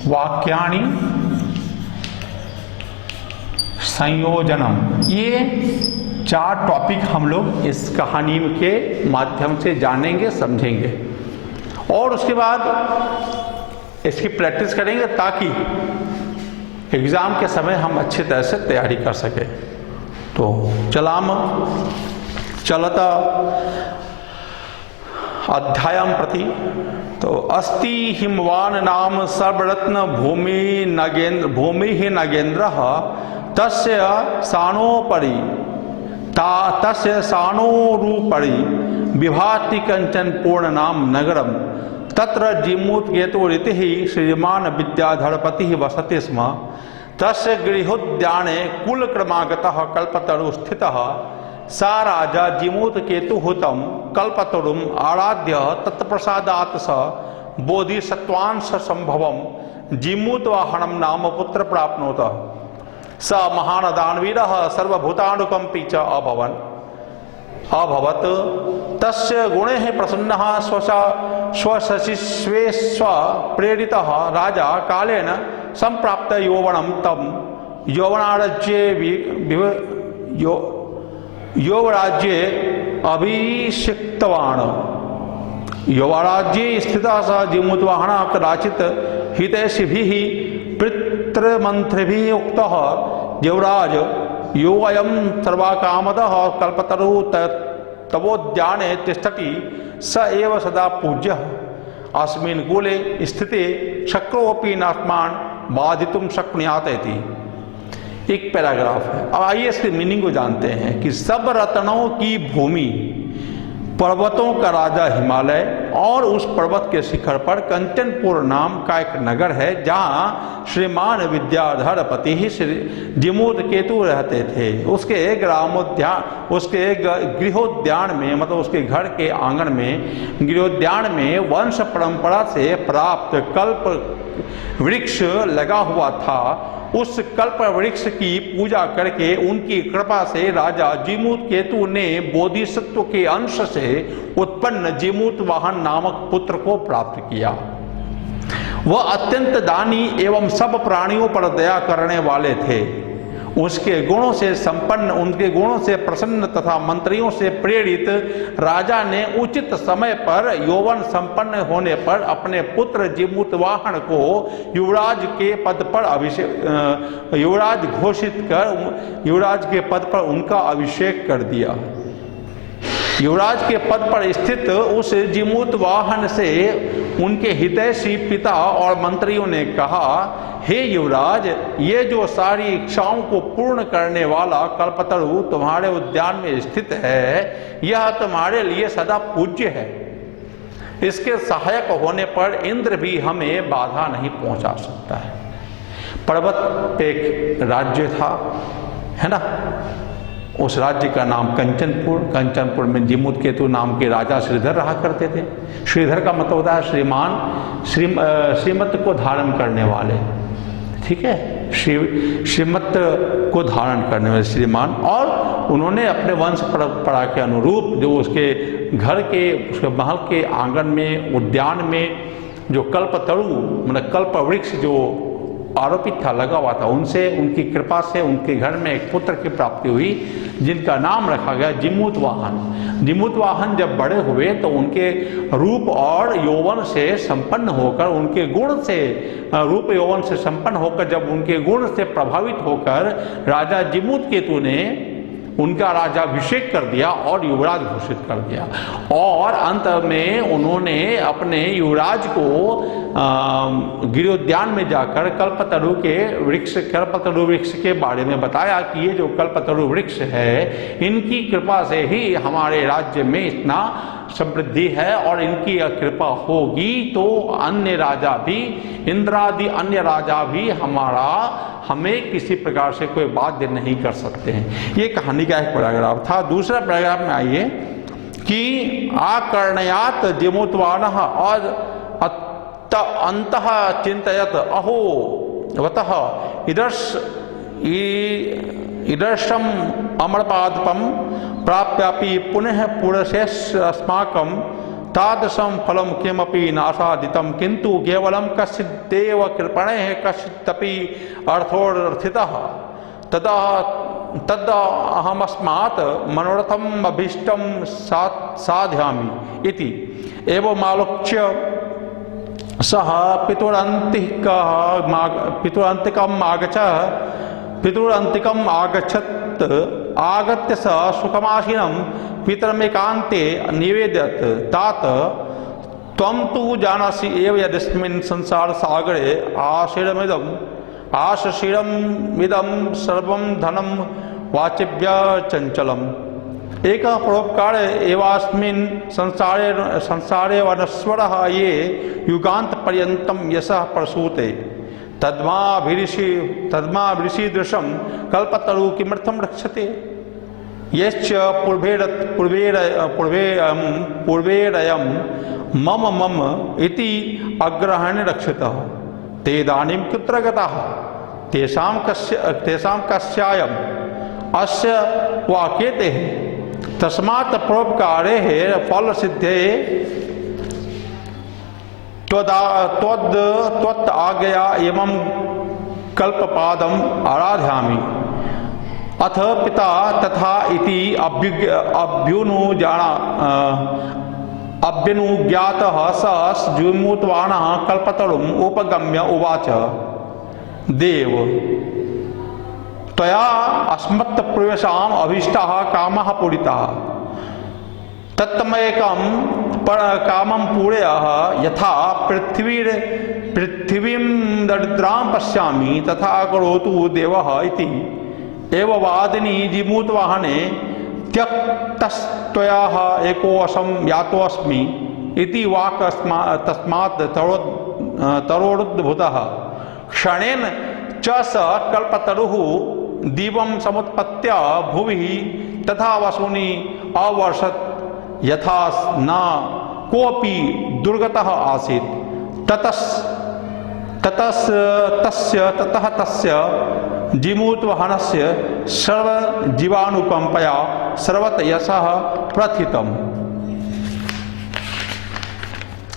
वाक्यानि संयोजनम, ये 4 टॉपिक हम लोग इस कहानी के माध्यम से जानेंगे, समझेंगे। और उसके बाद इसकी प्रैक्टिस करेंगे ताकि एग्जाम के समय हम अच्छी तरह से तैयारी कर सकें। तो चलता अध्यायम प्रति। तो अस्ति हिमवान नाम सर्वरत्न भूमि ही नगेन्द्र तस्य सानोपरि विभाति कंचन पूर्ण नाम नगरम तत्र जीमूत केतुरिति श्रीमान विद्याधरपति वसति स्म। तस्य गृहोद्याने कुलक्रमागतः कल्पतरु स्थितः सा राजा जीमूत केतुहुतं कल्पतरुम् आराध्य तत्प्रसादात् स बोधिसत्त्वांश संभवं जीमूतवाहनं नाम पुत्र प्राप्नोत। स महान दानवीरः सर्वभूतानुकंपी च अभवत्। तस्य गुणैः प्रसन्नः स्वशिष्येष्व प्रेरितः राजा कालेन संप्राप्त यौवनं तं यौवराज्ये अभिषिक्तवान्। यौवराज्ये स्थितः सः जीमूतवाहनः कदाचित् हितैषिभिः पितृमन्त्रिभिः उक्तः देवराज योऽयं सर्वाकामदः कल्पतरु तवोद्याने तिष्ठति स एव सदा पूज्यः। अस्मिन् कूले स्थिते शक्रोऽपि नात्मान् बाधितुं शक्नुयात् इति। एक पैराग्राफ है। अब आइए इसके मीनिंग को जानते हैं कि सब रत्नों की भूमि, पर्वतों का राजा हिमालय, और उस पर्वत के शिखर पर कंचनपुर नाम का एक नगर है जहां श्रीमान विद्याधरपति ही जीमूत केतु रहते थे। उसके गृहोद्यान में, मतलब उसके घर के आंगन में, गृहोद्यान में वंश परंपरा से प्राप्त कल्प वृक्ष लगा हुआ था। उस कल्प वृक्ष की पूजा करके उनकी कृपा से राजा जीमूत केतु ने बोधिसत्व के अंश से उत्पन्न जीमूतवाहन नामक पुत्र को प्राप्त किया। वह अत्यंत दानी एवं सब प्राणियों पर दया करने वाले थे। उसके गुणों से संपन्न, उनके गुणों से प्रसन्न तथा मंत्रियों से प्रेरित राजा ने उचित समय पर यौवन संपन्न होने पर अपने पुत्र जीमूतवाहन को युवराज के पद पर युवराज घोषित कर युवराज के पद पर उनका अभिषेक कर दिया। युवराज के पद पर स्थित उस जीमूतवाहन से उनके हितैषी पिता और मंत्रियों ने कहा, हे युवराज, ये जो सारी इच्छाओं को पूर्ण करने वाला कल्पतरु तुम्हारे उद्यान में स्थित है, यह तुम्हारे लिए सदा पूज्य है। इसके सहायक होने पर इंद्र भी हमें बाधा नहीं पहुंचा सकता है। पर्वत पे एक राज्य था, है ना, उस राज्य का नाम कंचनपुर। कंचनपुर में जीमूत केतु नाम के राजा श्रीधर रहा करते थे। श्रीधर का मतलब होता है श्रीमान, श्रीमत को धारण करने वाले, ठीक है, श्रीमत को धारण करने वाले श्रीमान। और उन्होंने अपने वंश परंपरा के अनुरूप जो उसके घर के, उसके महल के आंगन में, उद्यान में जो कल्पतरु मतलब कल्प वृक्ष जो आरोपित था, लगा हुआ था, उनसे, उनकी कृपा से उनके घर में एक पुत्र की प्राप्ति हुई जिनका नाम रखा गया जीमूतवाहन। जीमूतवाहन जब बड़े हुए तो उनके रूप और यौवन से संपन्न होकर, उनके गुण से, रूप यौवन से संपन्न होकर, जब उनके गुण से प्रभावित होकर राजा जीमूत केतु ने उनका राज्याभिषेक कर दिया और युवराज घोषित कर दिया। और अंत में उन्होंने अपने युवराज को गिरियोद्यान में जाकर कल्पतरु वृक्ष के बारे में बताया कि ये जो कल्पतरु वृक्ष है, इनकी कृपा से ही हमारे राज्य में इतना समृद्धि है, और इनकी कृपा होगी तो अन्य राजा भी, इंद्रादि अन्य राजा भी हमें किसी प्रकार से कोई बाध्य नहीं कर सकते हैं। ये कहानी का एक पैराग्राफ था। दूसरा पैराग्राफ में आइए कि आकर्णयात जिमूतवानः और अंतः चिंतयत अहो वतः इदर्शम अमरपादपम प्राप्यापि पुनः पुरुषेस्माकं तादृशं फलं किमपि नासादितं किंतु केवलं कश्चिदेव कृपणेः कश्चिदपि अर्थोऽर्थितः तद अहमस्मात् मनोरथम् अभीष्टं साधयामि इति एवमालोच्य सः पितुरन्तिकम् आगच्छत् आगत्य स सुखमासीनं पितरमेकान्ते निवेदयत् तात त्वं तु जानासि एव यदस्मिन् संसार सागरे आशीरमिदं सर्वं धनं वाचिभ्य चञ्चलम् एकः परोपकार एवास्मिन् संसारे वनस्वरः ये युगान्तपर्यन्तं यशः प्रसूते तद्माभिऋषिदृशं कल्पतरु किमर्थं रक्षते यश्च पूर्वेरयं मम इति अग्रहण रक्षितः तेदानीं कुत्र गताः तेषां कस्यायम् अस्य वाक्यतेः तस्मात् परोपकारेः फलसिद्धये त्वत् आज्ञया एवं कल्पपादम् आराधयामि अथ पिता तथा इति अभ्युनुज्ञातः स जिमूतवानः कल्पतरुम् उपगम्य उवाच देव त्वया अस्मत् पूर्वेषाम् अभीष्टः कामः पूरितः तत्तमेकं कामं पूरयः यथा पृथिवीं दरिद्रां पश्यामि तथा करोतु देवः इति एववादिनी जिमूतवाहने त्यक्तस्त्वया एकोऽसं यातोऽस्मि इति वाक् तस्मात् तरोरुद्भूतः क्षणेन च स कल्पतरुः दीपं समुत्पत्य भुवि तथा वसूनि अवर्षत् यथा न कोऽपि दुर्गतः आसीत् ततः तस्य जिमूतवाहनस्य सर्वजीवानुकंपया सर्वत यशः प्रथितम्।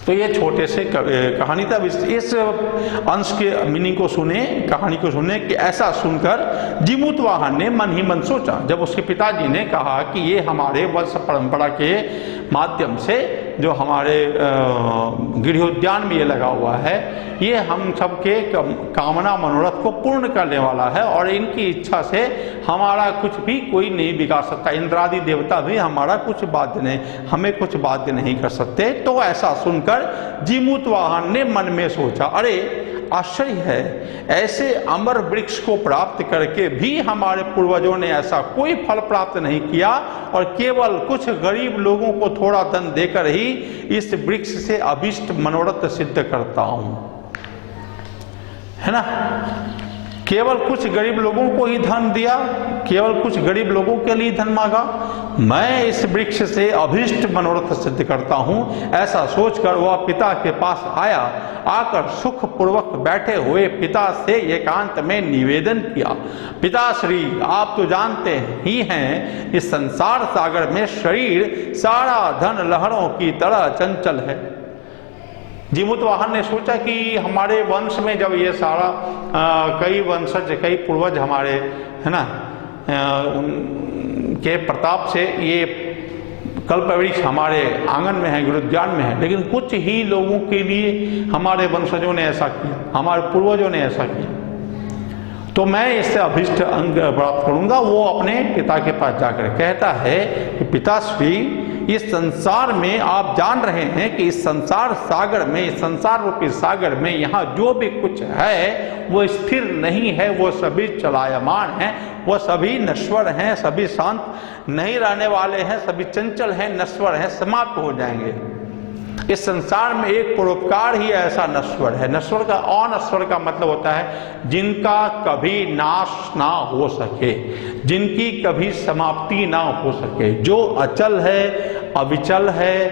तो ये छोटे से कहानी था। इस अंश के मीनिंग को सुने, कहानी को सुने कि ऐसा सुनकर जिमूतवाहन ने मन ही मन सोचा, जब उसके पिताजी ने कहा कि ये हमारे वंश परंपरा के माध्यम से जो हमारे गृहोद्यान में ये लगा हुआ है, ये हम सबके कामना मनोरथ को पूर्ण करने वाला है और इनकी इच्छा से हमारा कुछ भी कोई नहीं बिगाड़ सकता, इंद्रादि देवता भी हमारा कुछ बाध्य नहीं, हमें कुछ बाध्य नहीं कर सकते। तो ऐसा सुनकर जिमूतवाहन ने मन में सोचा, अरे आश्चर्य है, ऐसे अमर वृक्ष को प्राप्त करके भी हमारे पूर्वजों ने ऐसा कोई फल प्राप्त नहीं किया और केवल कुछ गरीब लोगों को थोड़ा धन देकर ही इस वृक्ष से अभीष्ट मनोरथ सिद्ध करता हूं, है ना। केवल कुछ गरीब लोगों को ही धन दिया, केवल कुछ गरीब लोगों के लिए धन मांगा, मैं इस वृक्ष से अभीष्ट मनोरथ सिद्ध करता हूं। ऐसा सोचकर वह पिता के पास आया, आकर सुख पूर्वक बैठे हुए पिता से एकांत में निवेदन किया, पिताश्री आप तो जानते ही हैं इस संसार सागर में शरीर सारा धन लहरों की तरह चंचल है। जिमूतवाहन ने सोचा कि हमारे वंश में जब ये सारा कई वंशज, कई पूर्वज हमारे, है ना, उनके प्रताप से ये कल्पवृक्ष हमारे आंगन में है, गृहोद्यान में है, लेकिन कुछ ही लोगों के लिए हमारे वंशजों ने ऐसा किया, हमारे पूर्वजों ने ऐसा किया। तो मैं इससे अभीष्ट अंग प्राप्त करूंगा। वो अपने पिता के पास जाकर कहता है कि पिताश्री, इस संसार में आप जान रहे हैं कि इस संसार सागर में, इस संसार रूपी सागर में यहाँ जो भी कुछ है वो स्थिर नहीं है, वो सभी चलायमान हैं, वो सभी नश्वर हैं, सभी शांत नहीं रहने वाले हैं, सभी चंचल हैं, नश्वर हैं, समाप्त हो जाएंगे। इस संसार में एक परोपकार ही ऐसा नश्वर है। नश्वर का, अनश्वर का मतलब होता है जिनका कभी नाश ना हो सके, जिनकी कभी समाप्ति ना हो सके, जो अचल है, अविचल है,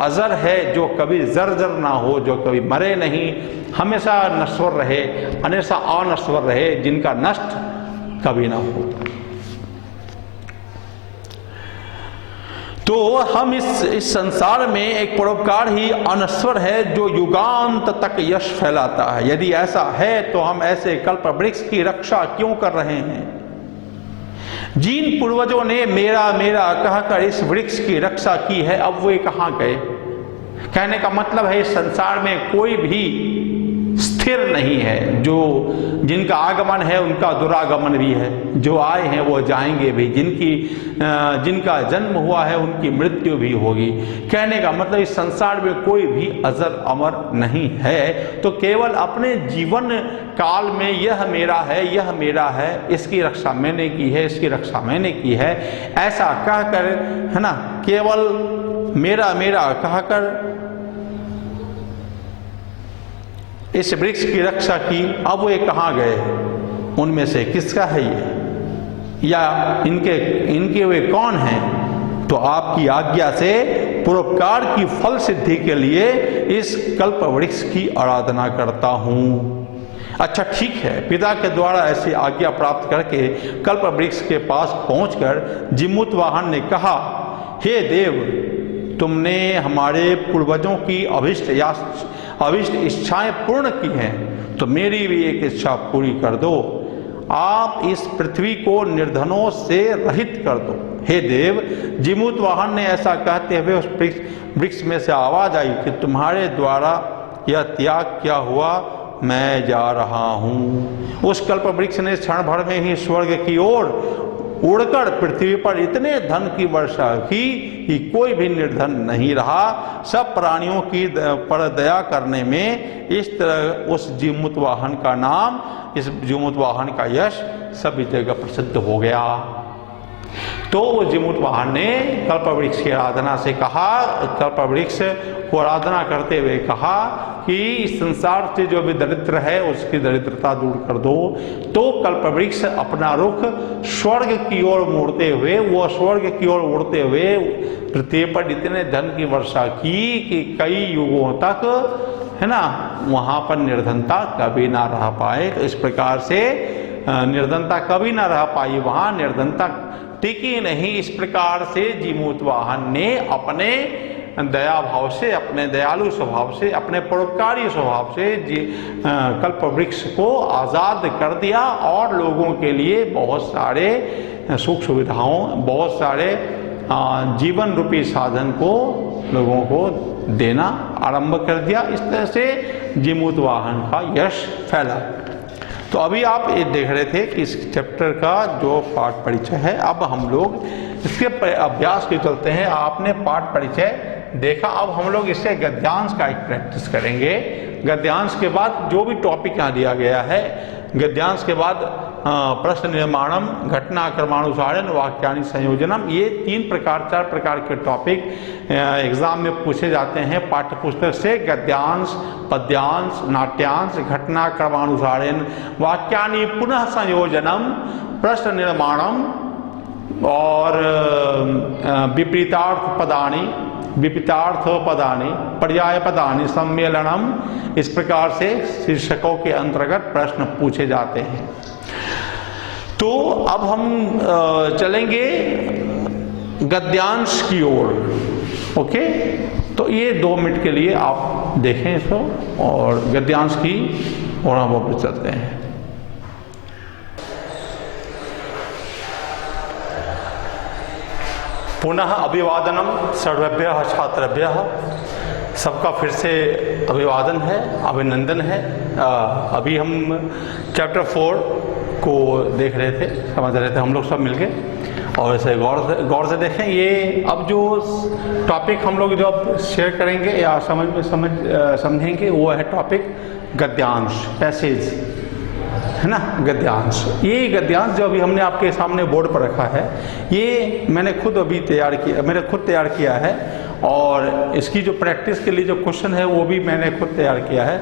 अजर है, जो कभी जर्जर ना हो, जो कभी मरे नहीं, हमेशा नश्वर रहे, हमेशा अनश्वर रहे, जिनका नष्ट कभी ना हो। तो हम इस संसार में एक परोपकार ही अनश्वर है जो युगांत तक यश फैलाता है। यदि ऐसा है तो हम ऐसे कल्प वृक्ष की रक्षा क्यों कर रहे हैं? जिन पूर्वजों ने मेरा मेरा कहकर इस वृक्ष की रक्षा की है, अब वे कहाँ गए? कहने का मतलब है इस संसार में कोई भी स्थिर नहीं है। जो जिनका आगमन है उनका दुरागमन भी है, जो आए हैं वो जाएंगे भी, जिनका जन्म हुआ है उनकी मृत्यु भी होगी। कहने का मतलब इस संसार में कोई भी अजर अमर नहीं है। तो केवल अपने जीवन काल में यह मेरा है, यह मेरा है, इसकी रक्षा मैंने की है, इसकी रक्षा मैंने की है, ऐसा कहकर, है ना, केवल मेरा मेरा कहकर इस वृक्ष की रक्षा की। अब वे कहाँ गए? उनमें से किसका है ये, या इनके वे कौन हैं? तो आपकी आज्ञा से परोपकार की फल सिद्धि के लिए इस कल्प वृक्ष की आराधना करता हूं। अच्छा, ठीक है। पिता के द्वारा ऐसी आज्ञा प्राप्त करके कल्प वृक्ष के पास पहुंचकर जिमूतवाहन ने कहा, हे देव, तुमने हमारे पूर्वजों की अभिष्ट इच्छाएं पूर्ण की हैं, तो मेरी भी एक इच्छा पूरी कर दो। आप इस पृथ्वी को निर्धनों से रहित कर दो। हे देव, जिमूतवाहन ने ऐसा कहते हुए उस वृक्ष में से आवाज आई कि तुम्हारे द्वारा यह त्याग क्या हुआ, मैं जा रहा हूं। उस कल्प वृक्ष ने क्षण भर में ही स्वर्ग की ओर उड़कर पृथ्वी पर इतने धन की वर्षा की कि कोई भी निर्धन नहीं रहा। सब प्राणियों की पर दया करने में इस तरह उस जिमूतवाहन का नाम, इस जिमूतवाहन का यश सभी जगह प्रसिद्ध हो गया। तो वो जिमूतवाहन ने कल्पवृक्ष की आराधना से कहा, कल्पवृक्ष को आराधना करते हुए कहा कि इस संसार से जो भी दरिद्र है उसकी दरिद्रता दूर कर दो। तो कल्पवृक्ष अपना रुख स्वर्ग की ओर मोड़ते हुए, वो स्वर्ग की ओर उड़ते हुए पृथ्वी पर इतने धन की वर्षा की कि कई युगों तक, है ना, वहां पर निर्धनता कभी ना रह पाए। तो इस प्रकार से निर्धनता कभी ना रह पाई, वहां निर्धनता टिकी नहीं। इस प्रकार से जिमूतवाहन ने अपने दया भाव से, अपने दयालु स्वभाव से, अपने परोपकारी स्वभाव से कल्प वृक्ष को आज़ाद कर दिया और लोगों के लिए बहुत सारे सुख सुविधाओं, बहुत सारे जीवन रूपी साधन को लोगों को देना आरंभ कर दिया। इस तरह से जिमूतवाहन का यश फैला। तो अभी आप ये देख रहे थे कि इस चैप्टर का जो पाठ परिचय है, अब हम लोग इसके अभ्यास के चलते हैं। आपने पाठ परिचय देखा, अब हम लोग इससे गद्यांश का एक प्रैक्टिस करेंगे। गद्यांश के बाद जो भी टॉपिक यहाँ दिया गया है, गद्यांश के बाद प्रश्न निर्माणम, घटना क्रमानुसारण, वाक्यानि संयोजनम, ये 4 प्रकार के टॉपिक एग्जाम में पूछे जाते हैं पाठ्य पुस्तक से। गद्यांश, पद्यांश, नाट्यांश, घटना क्रमानुसारण, वाक्यानि पुनः संयोजनम, प्रश्न निर्माणम और विपरीतार्थ पदानि, पर्याय पदानि, सम्मेलनम, इस प्रकार से शीर्षकों के अंतर्गत प्रश्न पूछे जाते हैं। तो अब हम चलेंगे गद्यांश की ओर। ओके, तो ये 2 मिनट के लिए आप देखें इसको और गद्यांश की ओर हम वापस चलते हैं। पुनः अभिवादनम सर्वेभ्यः छात्रेभ्यः, सबका फिर से अभिवादन है, अभिनंदन है। अभी हम चैप्टर 4 को देख रहे थे, समझ रहे थे हम लोग सब मिलके, और इसे गौर से देखें। ये अब जो टॉपिक हम लोग जो अब शेयर करेंगे या समझेंगे वो है टॉपिक गद्यांश, पैसेज, है ना, गद्यांश। ये गद्यांश जो अभी हमने आपके सामने बोर्ड पर रखा है, ये मैंने खुद अभी तैयार किया है, और इसकी जो प्रैक्टिस के लिए जो क्वेश्चन है वो भी मैंने खुद तैयार किया है,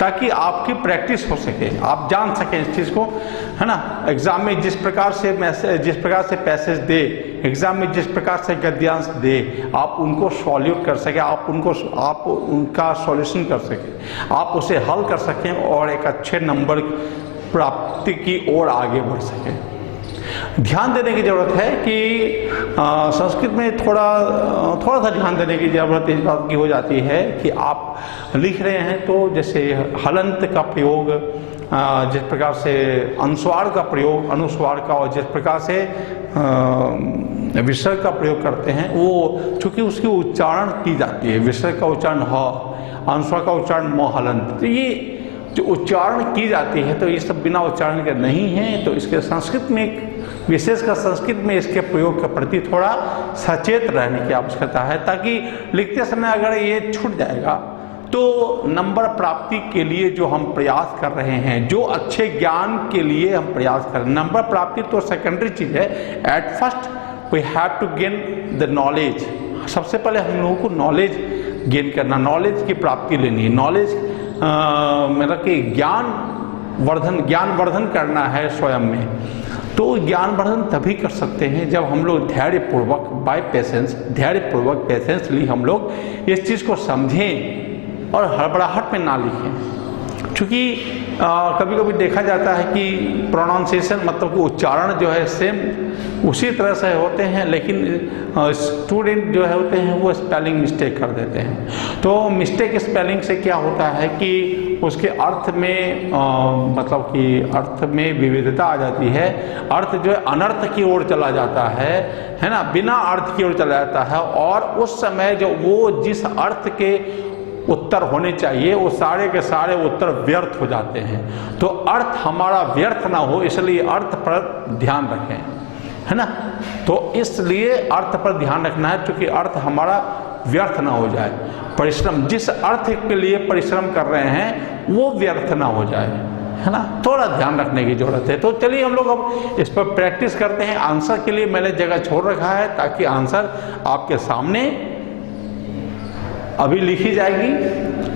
ताकि आपकी प्रैक्टिस हो सके, आप जान सकें इस चीज़ को, है ना। एग्जाम में जिस प्रकार से पैसेज दे, एग्जाम में जिस प्रकार से गद्यांश दे, आप उनको सॉल्यूट कर सकें, आप उनका सॉल्यूशन कर सकें, आप उसे हल कर सकें और एक अच्छे नंबर प्राप्ति की ओर आगे बढ़ सकें। ध्यान देने की ज़रूरत है कि संस्कृत में थोड़ा सा ध्यान देने की ज़रूरत इस बात की हो जाती है कि आप लिख रहे हैं तो जैसे हलंत का प्रयोग, जिस प्रकार से अनुस्वार का प्रयोग, अनुस्वार का, और जिस प्रकार से विसर्ग का प्रयोग करते हैं, वो चूँकि उसकी उच्चारण की जाती है, विसर्ग का उच्चारण ह, अनुस्वार का उच्चारण म, हलंत, तो ये जो उच्चारण की जाती है तो ये सब बिना उच्चारण के नहीं है। तो इसके संस्कृत में, विशेषकर संस्कृत में इसके प्रयोग के प्रति थोड़ा सचेत रहने की आवश्यकता है, ताकि लिखते समय अगर ये छूट जाएगा तो नंबर प्राप्ति के लिए जो हम प्रयास कर रहे हैं, जो अच्छे ज्ञान के लिए हम प्रयास कर रहे हैं, नंबर प्राप्ति तो सेकेंडरी चीज़ है। At first we have to gain the knowledge. सबसे पहले हम लोगों को नॉलेज गेन करना, नॉलेज की प्राप्ति लेनी है, नॉलेज मतलब कि ज्ञान वर्धन करना है स्वयं में। तो ज्ञान वर्धन तभी कर सकते हैं जब हम लोग धैर्यपूर्वक, बाय पेशेंस, धैर्यपूर्वक पेशेंसली हम लोग इस चीज़ को समझें और हड़बड़ाहट में ना लिखें। क्योंकि कभी कभी देखा जाता है कि प्रोनाउंसिएशन, मतलब कि उच्चारण जो है सेम उसी तरह से होते हैं, लेकिन स्टूडेंट जो है होते हैं वो स्पेलिंग मिस्टेक कर देते हैं। तो मिस्टेक स्पेलिंग से क्या होता है कि उसके अर्थ में मतलब कि अर्थ में विविधता आ जाती है, अर्थ जो है अनर्थ की ओर चला जाता है ना, बिना अर्थ की ओर चला जाता है, और उस समय जो वो जिस अर्थ के उत्तर होने चाहिए वो सारे के सारे उत्तर व्यर्थ हो जाते हैं। तो अर्थ हमारा व्यर्थ ना हो, इसलिए अर्थ पर ध्यान रखें, है ना। तो इसलिए अर्थ पर ध्यान रखना है, क्योंकि अर्थ हमारा व्यर्थ ना हो जाए, परिश्रम, जिस अर्थ के लिए परिश्रम कर रहे हैं वो व्यर्थ ना हो जाए, है ना। थोड़ा ध्यान रखने की जरूरत है। तो चलिए हम लोग अब इस पर प्रैक्टिस करते हैं। आंसर के लिए मैंने जगह छोड़ रखा है ताकि आंसर आपके सामने अभी लिखी जाएगी।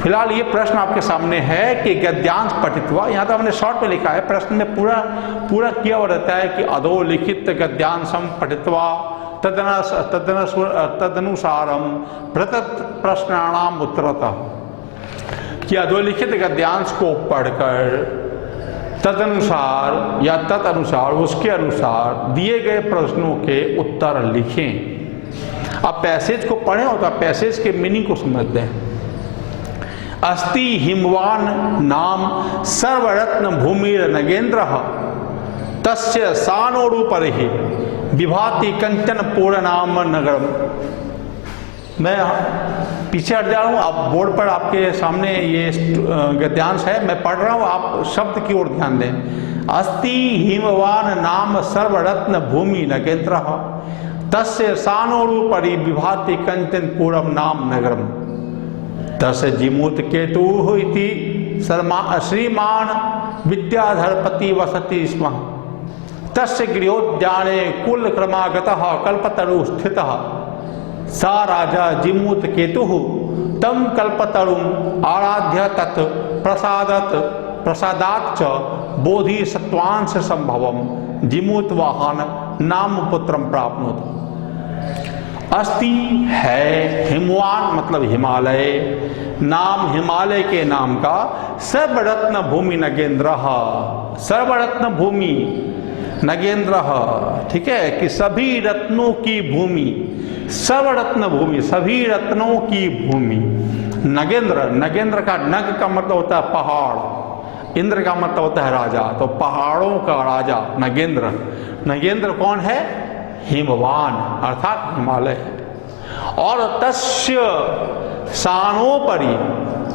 फिलहाल ये प्रश्न आपके सामने है कि गद्यांश पठित्वा, यहाँ तो हमने शॉर्ट में लिखा है, प्रश्न में पूरा किया हुआ रहता है कि अधोलिखित गद्यांशम पठित्वा तदनुसारम प्रश्नानाम उत्तरतः, कि अधोलिखित गद्यांश को पढ़कर तदनुसार या तदनुसार, उसके अनुसार दिए गए प्रश्नों के उत्तर लिखें। अब पैसेज को पढ़ें और पैसेज के मीनिंग को समझते हैं। अस्ति हिमवान नाम सर्वरत्न भूमिर नगेन्द्र तस्य सानोरुपरि विभाति कंचन पूर्णाम नगरम। मैं पीछे हट जा रहा हूँ, आप बोर्ड पर आपके सामने ये गद्यांश है, मैं पढ़ रहा हूँ, आप शब्द की ओर ध्यान दें। अस्ति हिमवान नाम सर्वरत्न भूमि नगेन्द्र तस्य सानोरुपरि विभाति कंचन पूरम नाम नगरम तस्य जिमूत केतु इति श्रीमान विद्याधरपति वसति स्म तस्य गृहोद्याने कुल क्रमागतः कल्पतरु स्थितः सा राजा जिमूत केतु तम कल्पतरुम आराध्य तत् प्रसादात् च बोधिसत्वांश संभवम जिमूत वाहन नाम पुत्रम प्राप्नोत। अस्ति है, हिमवान मतलब हिमालय, नाम हिमालय के नाम का, सर्वरत्न भूमि नगेन्द्र, सर्वरत्न भूमि नगेन्द्र, ठीक है, कि सभी रत्नों की भूमि, सर्वरत्न भूमि, सभी रत्नों की भूमि। नगेन्द्र, नगेन्द्र का नग का मतलब होता है पहाड़, इंद्र का मतलब होता है राजा, तो पहाड़ों का राजा नगेन्द्र। नगेन्द्र कौन है? हिमवान अर्थात हिमालय। और तस्य सानोपरि,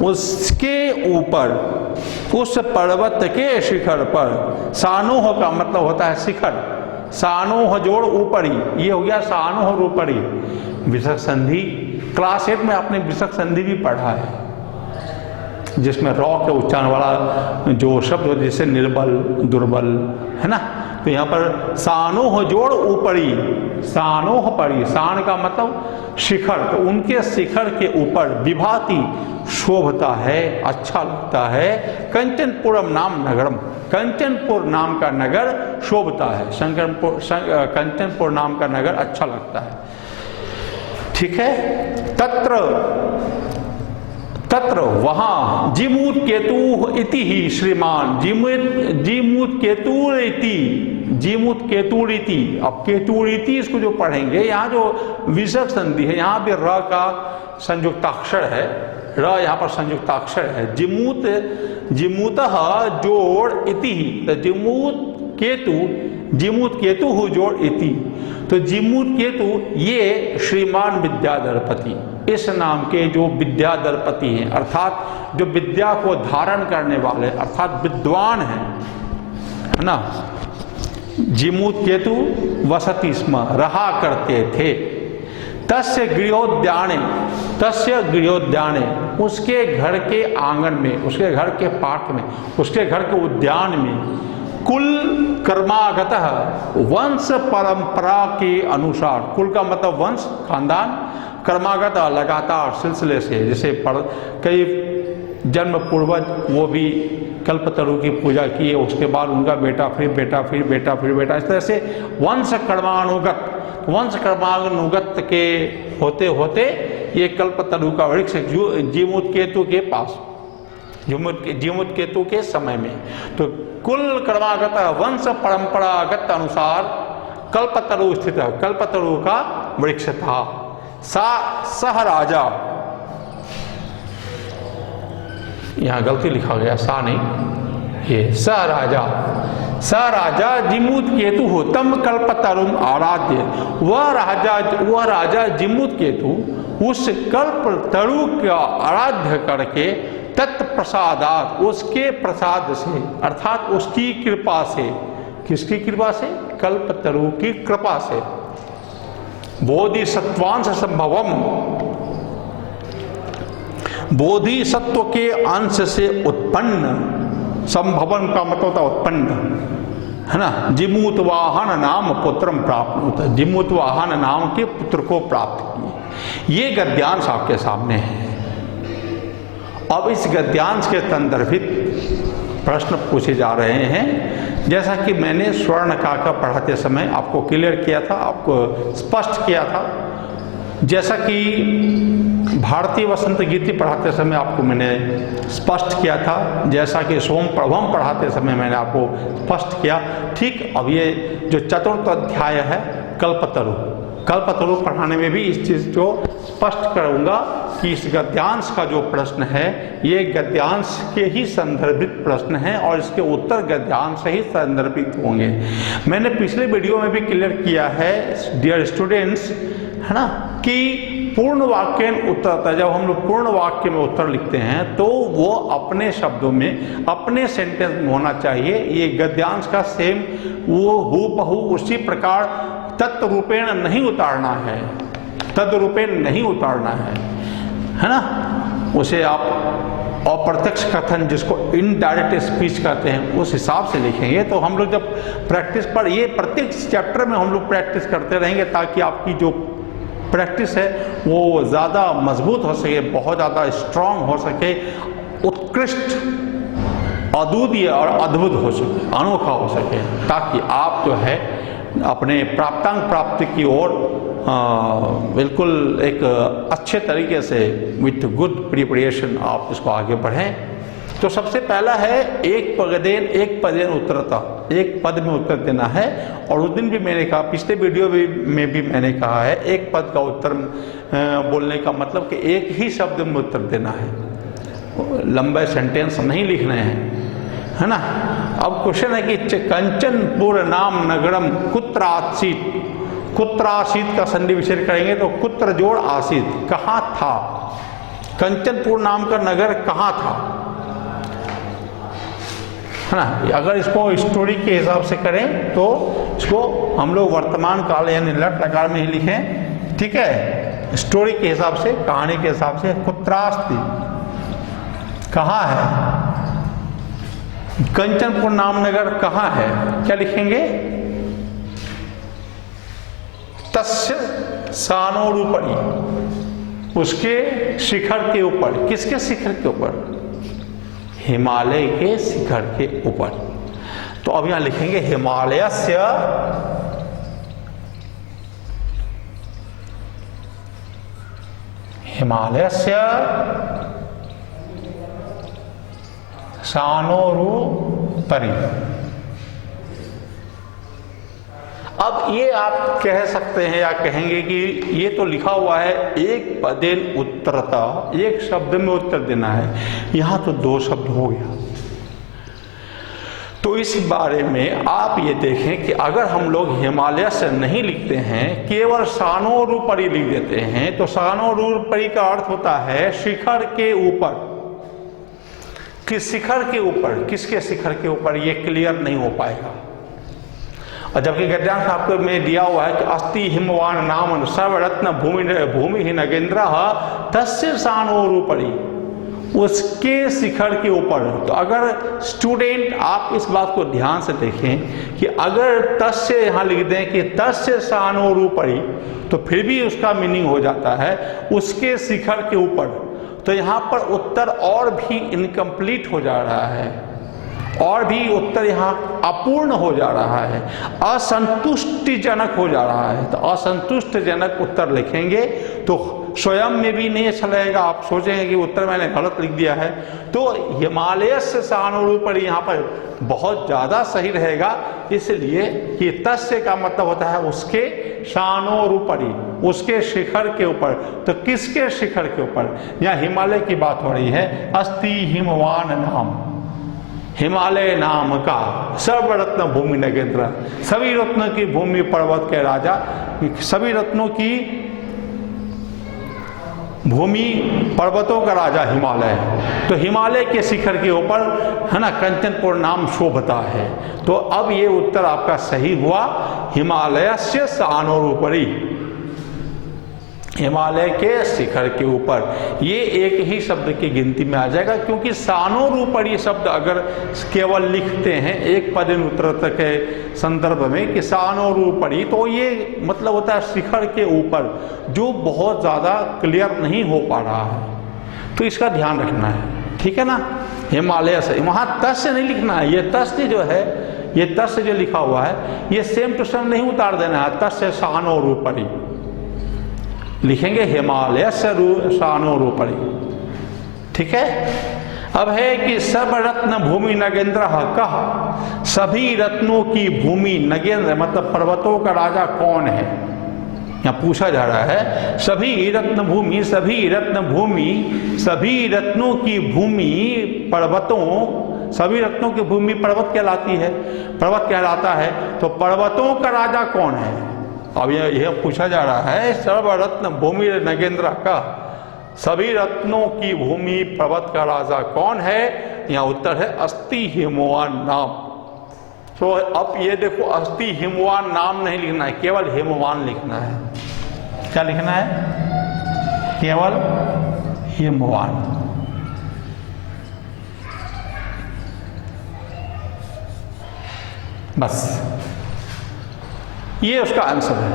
उसके ऊपर, उस पर्वत के शिखर पर। सानोह का मतलब होता है शिखर, सानोह जोड़ ऊपरी, ये हो गया सानोह ऊपरी। विसर्ग संधि क्लास 8 में आपने विसर्ग संधि भी पढ़ा है, जिसमें रॉ के उच्चारण वाला जो शब्द हो, जैसे निर्बल, दुर्बल, है ना। तो यहाँ पर सानोह जोड़ ऊपरी, सानोह परी, सान का मतलब शिखर, तो उनके शिखर के ऊपर विभाति शोभता है, अच्छा लगता है। कंचनपुरम नाम नगरम, कंचनपुर नाम का नगर शोभता है, कंचनपुर नाम का नगर अच्छा लगता है। ठीक है। तत्र वहां जिमूत केतु इति ही श्रीमान, जिमूत केतुरिति, जिमूत केतुरिति। अब केतुरिति इसको जो पढ़ेंगे, यहाँ जो विसर्ग संधि है, यहाँ भी र का संयुक्ताक्षर है, र यहाँ पर संयुक्ताक्षर है। जिमूत, जिमूतः जोड़ इति, तो जिमूत केतु जोड़ इति। तो जिमूत केतु ये श्रीमान विद्याधरपति, इस नाम के जो विद्याधरपति हैं, अर्थात जो विद्या को धारण करने वाले, अर्थात विद्वान हैं, है ना। जिमूत केतु वसति स्म, रहा करते थे। तस्य गृहोद्याने, तस्य गृहोद्याने, उसके घर के आंगन में, उसके घर के पार्क में, उसके घर के उद्यान में, कुल कर्मागतः, वंश परंपरा के अनुसार, कुल का मतलब वंश, खानदान, कर्मागत लगातार सिलसिले से, जैसे कई जन्म पूर्वज वो भी कल्पतरु की पूजा किए, उसके बाद उनका बेटा, फिर बेटा, फिर बेटा, फिर बेटा, इस तरह से वंश कर्मानुगत, वंश कर्मानुगत के होते होते ये कल्पतरु का वृक्ष जीमूत केतु के पास, जीमूत केतु के समय में, तो कुल कर्मागत वंश परंपरागत अनुसार कल्पतरु स्थित, कल्पतरु का वृक्ष था। सह राजा, यहां गलती लिखा गया, सा नहीं, ये सह राजा जिमूत केतु हो तम कल्पतरुम आराध्य। वह राजा जिमूत केतु उस कल्पतरु का आराध्य करके तत्प्रसादात, उसके प्रसाद से, अर्थात उसकी कृपा से, किसकी कृपा से? कल्पतरु की कृपा से, बोधिसत्वांश संभवम, बोधिसत्व के अंश से उत्पन्न, संभवन का मतलब होता उत्पन्न, है ना। जिमूत वाहन नाम पुत्रम प्राप्त होता है, जिमूत वाहन नाम के पुत्र को प्राप्त किए। ये गद्यांश आपके सामने है। अब इस गद्यांश के संदर्भित प्रश्न पूछे जा रहे हैं, जैसा कि मैंने स्वर्ण काका पढ़ाते समय आपको क्लियर किया था, आपको स्पष्ट किया था। जैसा कि भारतीय वसंत गीति पढ़ाते समय आपको मैंने स्पष्ट किया था, जैसा कि सोम प्रभम पढ़ाते समय मैंने आपको स्पष्ट किया, ठीक अब ये जो चतुर्थ अध्याय है कल्पतरु, कल्पतरु पढ़ाने में भी इस चीज को स्पष्ट करूंगा कि इस गद्यांश का जो प्रश्न है ये गद्यांश के ही संदर्भित प्रश्न है और इसके उत्तर गद्यांश से ही संदर्भित होंगे। मैंने पिछले वीडियो में भी क्लियर किया है डियर स्टूडेंट्स, है ना, कि पूर्ण वाक्य उत्तर आता है। जब हम लोग पूर्ण वाक्य में उत्तर लिखते हैं तो वो अपने शब्दों में, अपने सेंटेंस में होना चाहिए। ये गद्यांश का सेम वो हूबहू उसी प्रकार तत्रूपेण नहीं उतारना है, तद्रूपेण नहीं उतारना है ना। उसे आप अप्रत्यक्ष कथन, जिसको इनडायरेक्ट स्पीच कहते हैं, उस हिसाब से लिखेंगे। तो हम लोग जब प्रैक्टिस पर, ये प्रत्येक चैप्टर में हम लोग प्रैक्टिस करते रहेंगे ताकि आपकी जो प्रैक्टिस है वो ज़्यादा मजबूत हो सके, बहुत ज़्यादा स्ट्रांग हो सके, उत्कृष्ट, अद्वितीय और अद्भुत हो सके, अनोखा हो सके, ताकि आप जो है अपने प्राप्तांक प्राप्ति की ओर बिल्कुल एक अच्छे तरीके से विथ गुड प्रिपरेशन आप इसको आगे बढ़ें। तो सबसे पहला है एक पदेन उत्तरता, एक पद में उत्तर देना है। और उस दिन भी मैंने कहा, पिछले वीडियो में भी मैंने कहा है, एक पद का उत्तर बोलने का मतलब कि एक ही शब्द में उत्तर देना है, लंबे सेंटेंस नहीं लिखने हैं, है ना। अब क्वेश्चन है कि कंचनपुर नाम नगरम कुत्र आसीत, कुत्र आसीत का संधि विच्छेद करेंगे तो कुत्र जोड़ आसीत, कहाँ था, कंचनपुर नाम का नगर कहाँ था। है ना। अगर इसको स्टोरी के हिसाब से करें तो इसको हम लोग वर्तमान काल यानी लट लकार में ही लिखें, ठीक है। स्टोरी के हिसाब से, कहानी के हिसाब से, कुत्रास्ति कहाँ है, कंचनपुर नामनगर कहाँ है, क्या लिखेंगे, तस्य सानोरुपरि, उसके शिखर के ऊपर। किसके शिखर के ऊपर, हिमालय के शिखर के ऊपर। तो अब यहां लिखेंगे हिमालयस्य सानोरुपरि। अब ये आप कह सकते हैं या कहेंगे कि ये तो लिखा हुआ है एक पदेन उत्तरता, एक शब्द में उत्तर देना है, यहां तो दो शब्द हो गया। तो इस बारे में आप ये देखें कि अगर हम लोग हिमालय से नहीं लिखते हैं, केवल सानोरुपरि लिख देते हैं, तो सानोरुपरि का अर्थ होता है शिखर के ऊपर। किस शिखर के ऊपर, किसके शिखर के ऊपर, ये क्लियर नहीं हो पाएगा। और जबकि गद्यांश आपको में दिया हुआ है कि अस्ति हिमवान नाम सर्वरत्न भूमि ही नगेंद्र तस्य सानोरुपरि, उसके शिखर के ऊपर। तो अगर स्टूडेंट आप इस बात को ध्यान से देखें कि अगर तस्य यहाँ लिख दें कि तस्य सानोरुपरि, तो फिर भी उसका मीनिंग हो जाता है उसके शिखर के ऊपर। तो यहाँ पर उत्तर और भी इनकम्प्लीट हो जा रहा है, और भी उत्तर यहाँ अपूर्ण हो जा रहा है, असंतुष्टिजनक हो जा रहा है। तो असंतुष्टिजनक उत्तर लिखेंगे तो स्वयं में भी नहीं अच्छा लगेगा, आप सोचेंगे कि उत्तर मैंने गलत लिख दिया है। तो हिमालय से सानोरुपरि यहाँ पर बहुत ज़्यादा सही रहेगा, इसलिए कि तस्य का मतलब होता है उसके, सानोरुपरि उसके शिखर के ऊपर। तो किसके शिखर के ऊपर, यहाँ हिमालय की बात हो रही है। अस्ति हिमवान नाम, हिमालय नाम का, सर्वरत्न भूमि नगेंद्र, सभी रत्नों की भूमि पर्वत के राजा, सभी रत्नों की भूमि पर्वतों का राजा हिमालय। तो हिमालय के शिखर के ऊपर, है ना, कंचनपुर नाम शोभता है। तो अब ये उत्तर आपका सही हुआ, हिमालयस्य सानोरुपरि, हिमालय के शिखर के ऊपर। ये एक ही शब्द की गिनती में आ जाएगा, क्योंकि सानोरुपरि शब्द अगर केवल लिखते हैं एक पदेन उत्तरता के संदर्भ में कि सानोरुपरि, तो ये मतलब होता है शिखर के ऊपर, जो बहुत ज़्यादा क्लियर नहीं हो पा रहा है। तो इसका ध्यान रखना है, ठीक है ना। हिमालय से, वहाँ तस्य नहीं लिखना है, ये तस्य जो है, ये तस्य जो लिखा हुआ है, ये सेम टू सेम नहीं उतार देना है। तस्य सानोरुपरि लिखेंगे, हिमालय से सानोरुपरि, ठीक है। अब है कि सब रत्न भूमि नगेंद्र कहा, सभी रत्नों की भूमि, नगेंद्र मतलब पर्वतों का राजा कौन है, यहाँ पूछा जा रहा है। सभी रत्न भूमि, सभी रत्न भूमि, सभी रत्नों की भूमि पर्वतों, सभी रत्नों की भूमि पर्वत कहलाती है, पर्वत कहलाता है। तो पर्वतों का राजा कौन है, अब यह पूछा जा रहा है। सर्वरत्न भूमि नगेंद्र का, सभी रत्नों की भूमि पर्वत का राजा कौन है, यहाँ उत्तर है अस्ति हिमवान नाम। तो अब ये देखो, अस्ति हिमवान नाम नहीं लिखना है, केवल हिमवान लिखना है। क्या लिखना है, केवल हिमवान। बस ये उसका आंसर है।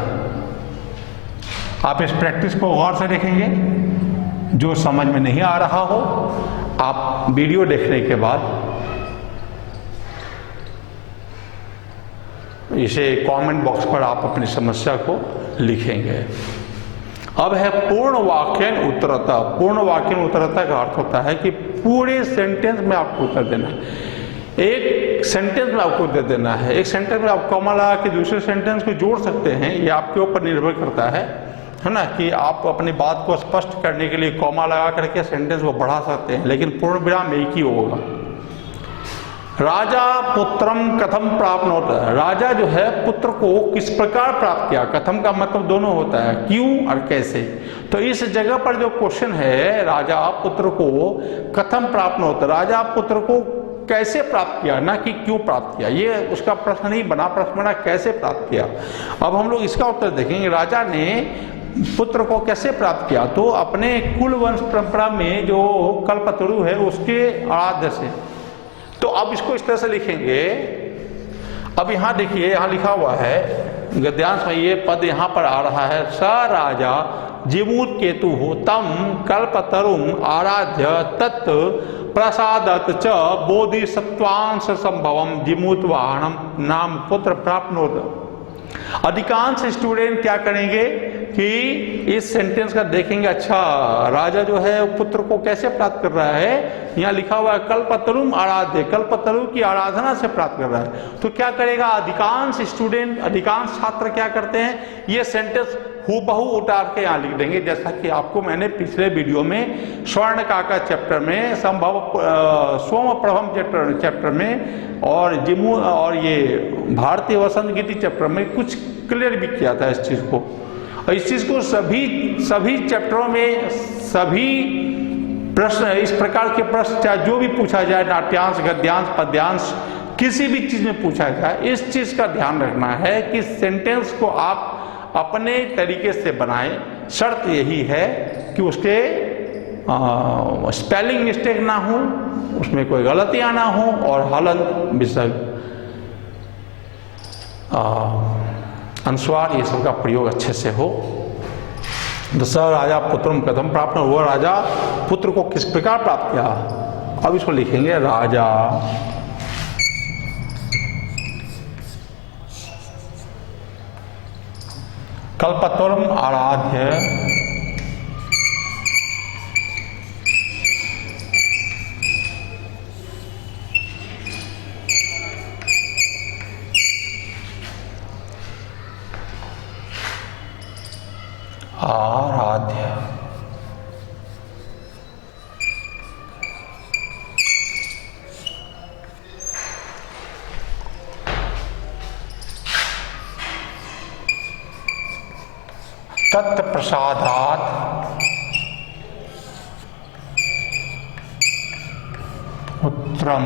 आप इस प्रैक्टिस को गौर से देखेंगे, जो समझ में नहीं आ रहा हो आप वीडियो देखने के बाद इसे कमेंट बॉक्स पर आप अपनी समस्या को लिखेंगे। अब है पूर्ण वाक्यन उत्तरता। पूर्ण वाक्यन उत्तरता का अर्थ होता है कि पूरे सेंटेंस में आपको उत्तर देना है, एक सेंटेंस में आपको उत्तर देना है। एक सेंटेंस में आप कॉमा लगा के दूसरे सेंटेंस को जोड़ सकते हैं, ये आपके ऊपर निर्भर करता है ना, कि आप अपनी बात को स्पष्ट करने के लिए कॉमा लगा करके सेंटेंस को बढ़ा सकते हैं, लेकिन पूर्ण विराम एक ही होगा। राजा पुत्रम कथम प्राप्त होता है, राजा जो है पुत्र को किस प्रकार प्राप्त किया। कथम का मतलब दोनों होता है, क्यों और कैसे। तो इस जगह पर जो क्वेश्चन है, राजा पुत्र को कथम प्राप्त होता, राजा पुत्र को कैसे प्राप्त किया, ना कि क्यों प्राप्त किया। ये उसका प्रश्न नहीं बना, प्रश्न बना कैसे प्राप्त किया। अब हम लोग इसका उत्तर देखेंगे, राजा ने पुत्र को कैसे प्राप्त किया। तो अपने कुल वंश परंपरा में जो कल्पतरु है उसके आराध्य से। तो अब इसको इस तरह से लिखेंगे। अब यहाँ देखिए, यहाँ लिखा हुआ है गद्यांश में, ये पद यहाँ पर आ रहा है, स राजा जिमूत केतु तम कल्पतरुम आराध्य तत् प्रसादत च बोधिसत्वांश संभवम जिमूत वाहनम नाम पुत्र प्राप्नोत। अधिकांश स्टूडेंट क्या करेंगे कि इस सेंटेंस का देखेंगे, अच्छा राजा जो है पुत्र को कैसे प्राप्त कर रहा है। यहाँ लिखा हुआ है कल्पतरुम आराध्य, कल्पतरु की आराधना से प्राप्त कर रहा है। तो क्या करेगा, अधिकांश स्टूडेंट, अधिकांश छात्र क्या करते हैं, ये सेंटेंस हूबहू उतार के यहाँ लिख देंगे। जैसा कि आपको मैंने पिछले वीडियो में स्वर्ण काका चैप्टर में, संभव सोम प्रभम चैप्टर में और जिमू और ये भारतीय वसंत गीति चैप्टर में कुछ क्लियर भी किया था इस चीज को। और इस चीज को सभी चैप्टरों में सभी प्रश्न, इस प्रकार के प्रश्न चाहे जो भी पूछा जाए, नाट्यांश, गद्यांश, पद्यांश, किसी भी चीज में पूछा जाए, इस चीज का ध्यान रखना है कि सेंटेंस को आप अपने तरीके से बनाएं। शर्त यही है कि उसके स्पेलिंग मिस्टेक ना हो, उसमें कोई गलतियां ना हो और हलन विसर्ग अनुस्वार ये सब का प्रयोग अच्छे से हो। स राजा पुत्रम कथम प्राप्त, हुआ राजा पुत्र को किस प्रकार प्राप्त किया। अब इसको लिखेंगे, राजा कल्पतरुम आराध्य तत्प्रसादात पुत्रम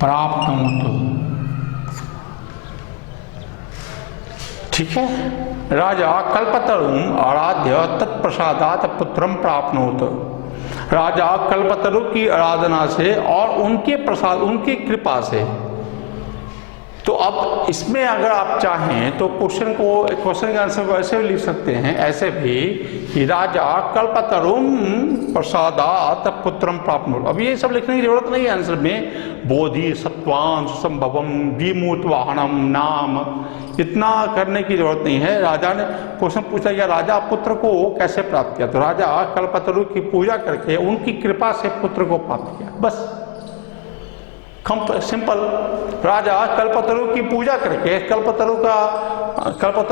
प्राप्नोत। ठीक है, राजा कल्पतरुम आराध्य तत्प्रसादात पुत्रम प्राप्नोत। राजा कल्पतरु की आराधना से और उनके प्रसाद, उनकी कृपा से। तो अब इसमें अगर आप चाहें तो क्वेश्चन के आंसर को ऐसे भी लिख सकते हैं, ऐसे भी कि राजा कल्पतरुम प्रसादात पुत्रम प्राप्नोत। अब ये सब लिखने की जरूरत नहीं है आंसर में। बोधि सत्वांश संभवम विमूत वाहनम नाम, इतना करने की जरूरत नहीं है। राजा ने क्वेश्चन पूछा गया, राजा पुत्र को कैसे प्राप्त किया। तो राजा कल्पतरु की पूजा करके उनकी कृपा से पुत्र को प्राप्त किया, बस सिंपल। राजा कल्पतरु की पूजा करके, कल्पतरु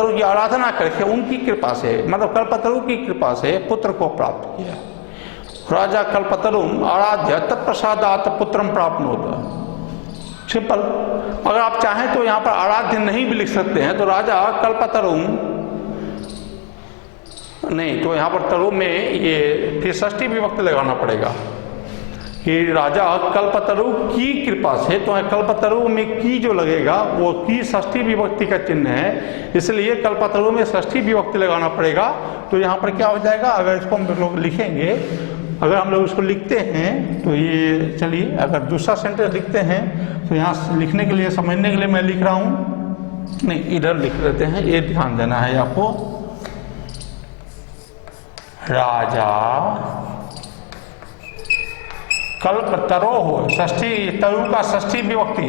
की आराधना करके उनकी कृपा से, मतलब कल्पतरु की कृपा से पुत्र को प्राप्त किया। राजा कल्पतरुम आराध्य तत्प्रसादात पुत्रम प्राप्नोत। सिंपल। अगर आप चाहें तो यहाँ पर आराध्य नहीं भी लिख सकते हैं। तो राजा कल्पतरुम नहीं, तो यहाँ पर तरु में ये फिर षष्ठी विभक्ति लगाना पड़ेगा कि राजा कल्पतरु की कृपा से। तो कल्पतरु में की जो लगेगा वो की षष्ठी विभक्ति का चिन्ह है, इसलिए कल्पतरु में षष्ठी विभक्ति लगाना पड़ेगा। तो यहाँ पर क्या हो जाएगा, अगर इसको हम लोग लिखेंगे, अगर हम लोग इसको लिखते हैं तो ये, चलिए अगर दूसरा सेंटेंस लिखते हैं तो यहाँ लिखने के लिए, समझने के लिए मैं लिख रहा हूँ, नहीं इधर लिख लेते हैं, ये ध्यान देना है आपको। राजा कल्पतरो हो, षष्ठी, तरु का षष्ठी विभक्ति,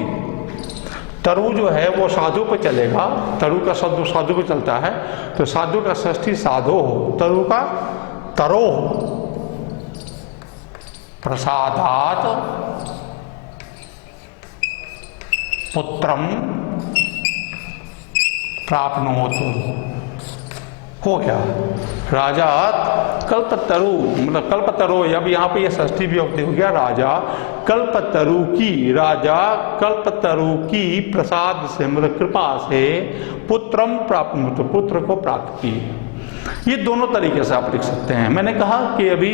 तरु जो है वो साधु पे चलेगा, तरु का शब्द साधु पे चलता है, तो साधु का षष्ठी साधो हो, तरु का तरो हो। प्रसादात पुत्रम प्राप्नोत, हो गया। राजा कल्पतरु, मतलब कल्पतरु, अब यहाँ पे ये षष्ठी विभक्ति हो गया। राजा कल्पतरु की प्रसाद से, मतलब कृपा से पुत्रम प्राप्त, पुत्र को प्राप्त की। ये दोनों तरीके से आप लिख सकते हैं। मैंने कहा कि अभी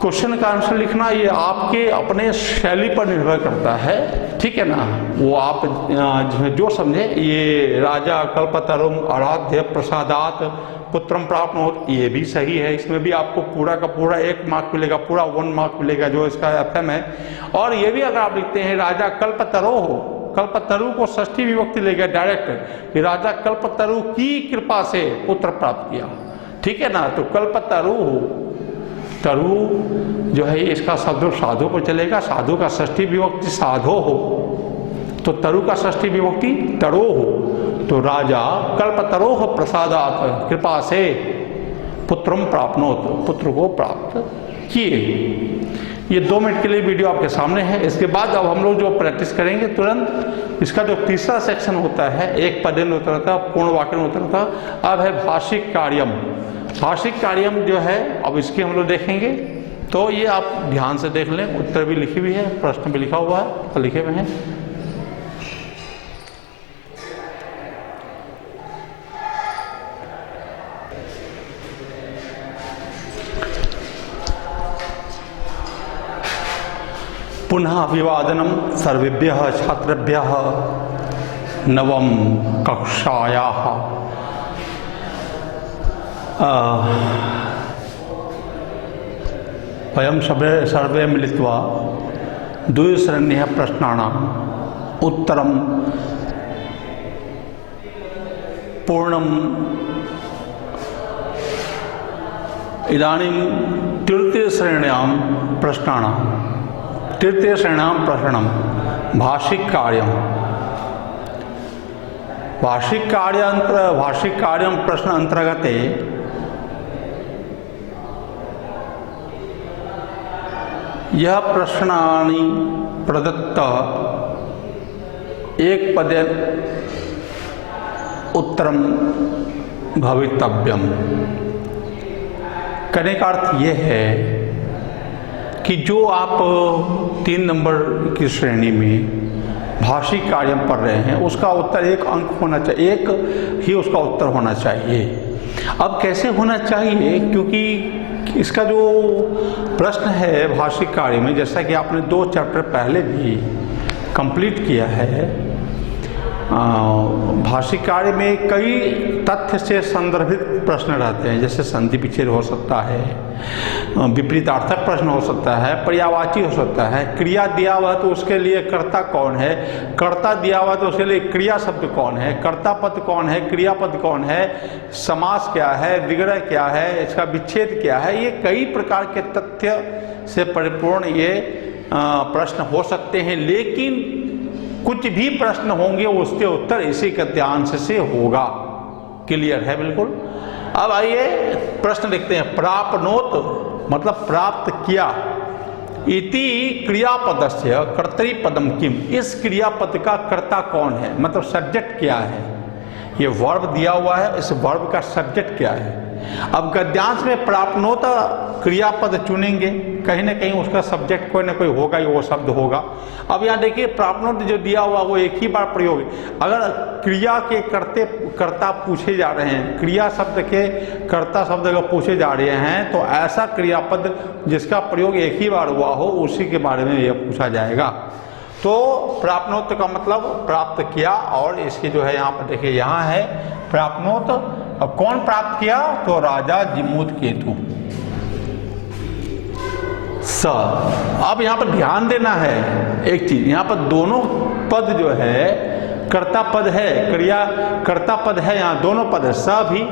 क्वेश्चन का आंसर लिखना ये आपके अपने शैली पर निर्भर करता है, ठीक है ना। वो आप जो समझे। ये राजा कल्पतरुम आराध्य प्रसादात पुत्रम प्राप्नोत, ये भी सही है। इसमें भी आपको पूरा का पूरा 1 मार्क मिलेगा, पूरा 1 मार्क मिलेगा जो इसका FM है। और ये भी अगर आप लिखते हैं राजा कल्पतरो हो, कल्पतरु को षष्ठी विभक्ति लेगा डायरेक्ट कि राजा कल्पतरु की कृपा से पुत्र प्राप्त किया, ठीक है ना। तो कल्पतरु हो, तरु जो है इसका शब्द साधु पर चलेगा, साधु का षष्ठी विभक्ति साधो हो, तो तरु का षष्ठी विभक्ति तरो हो। तो राजा कल्पतरोह प्रसादात, कृपा से पुत्रम प्राप्नोत, पुत्र को प्राप्त किए। ये 2 मिनट के लिए वीडियो आपके सामने है। इसके बाद अब हम लोग जो प्रैक्टिस करेंगे तुरंत, इसका जो तीसरा सेक्शन होता है, एक पदेन उत्तरता, पूर्ण वाक्य उत्तरता, अब है भाषिक कार्यम। भाषिक कार्यम जो है अब इसकी हम लोग देखेंगे। तो ये आप ध्यान से देख लें, उत्तर भी लिखी हुई है, प्रश्न भी लिखा हुआ है, तो लिखे हुए हैं। पुनः अभिवादनम सर्वेभ्यः छात्रेभ्यः नवम कक्षायाः। वयं सर्वे मिलित्वा द्विसरण्यः प्रश्नानाम् उत्तरं पूर्णम् इदानीं तृतीयश्रेण्यां प्रश्नम् भाषिक कार्यं प्रश्न अंतर्गते यह प्रश्नानि प्रदत्त एक पदे उत्तरम भवितव्यम। कहने का अर्थ यह है कि जो आप 3 नंबर की श्रेणी में भाषिक कार्य पढ़ रहे हैं उसका उत्तर 1 अंक होना चाहिए, 1 ही उसका उत्तर होना चाहिए। अब कैसे होना चाहिए, क्योंकि इसका जो प्रश्न है भाषिक कार्य में, जैसा कि आपने 2 चैप्टर पहले भी कंप्लीट किया है, भाषिक कार्य में कई तथ्य से संदर्भित प्रश्न रहते हैं, जैसे संधि विच्छेद हो सकता है, विपरीतार्थक प्रश्न हो सकता है, पर्यायवाची हो सकता है, क्रिया दिया हुआ तो उसके लिए कर्ता कौन है, कर्ता दिया हुआ तो उसके लिए क्रिया शब्द कौन है, कर्ता पद कौन है, क्रियापद कौन है, समास क्या है, विग्रह क्या है, इसका विच्छेद क्या है। ये कई प्रकार के तथ्य से परिपूर्ण ये प्रश्न हो सकते हैं, लेकिन कुछ भी प्रश्न होंगे उसके उत्तर इसी गद्यांश से होगा। क्लियर है बिल्कुल। अब आइए प्रश्न लिखते हैं। प्राप्नोत मतलब प्राप्त किया, इति क्रियापदस्य कर्तृपदम किम, इस क्रियापद का कर्ता कौन है, मतलब सब्जेक्ट क्या है। ये वर्ब दिया हुआ है, इस वर्ब का सब्जेक्ट क्या है। अब गद्यांश में प्राप्नोत क्रियापद चुनेंगे, कहीं ना कहीं उसका सब्जेक्ट कोई ना कोई होगा ही, वो शब्द होगा। अब यहाँ देखिए प्राप्नोत जो दिया हुआ वो एक ही बार प्रयोग है। अगर क्रिया के कर्ता पूछे जा रहे हैं, क्रिया शब्द के कर्ता शब्द को पूछे जा रहे हैं, तो ऐसा क्रियापद जिसका प्रयोग एक ही बार हुआ हो उसी के बारे में यह पूछा जाएगा। तो प्राप्नोत का मतलब प्राप्त किया, और इसकी जो है यहाँ पर देखिए यहाँ है प्राप्नोत। और कौन प्राप्त किया, तो राजा जिमूत केतु। स अब यहाँ पर ध्यान देना है एक चीज, यहाँ पर दोनों पद जो है कर्ता पद है, क्रिया कर्ता पद है, यहाँ दोनों पद है, स भी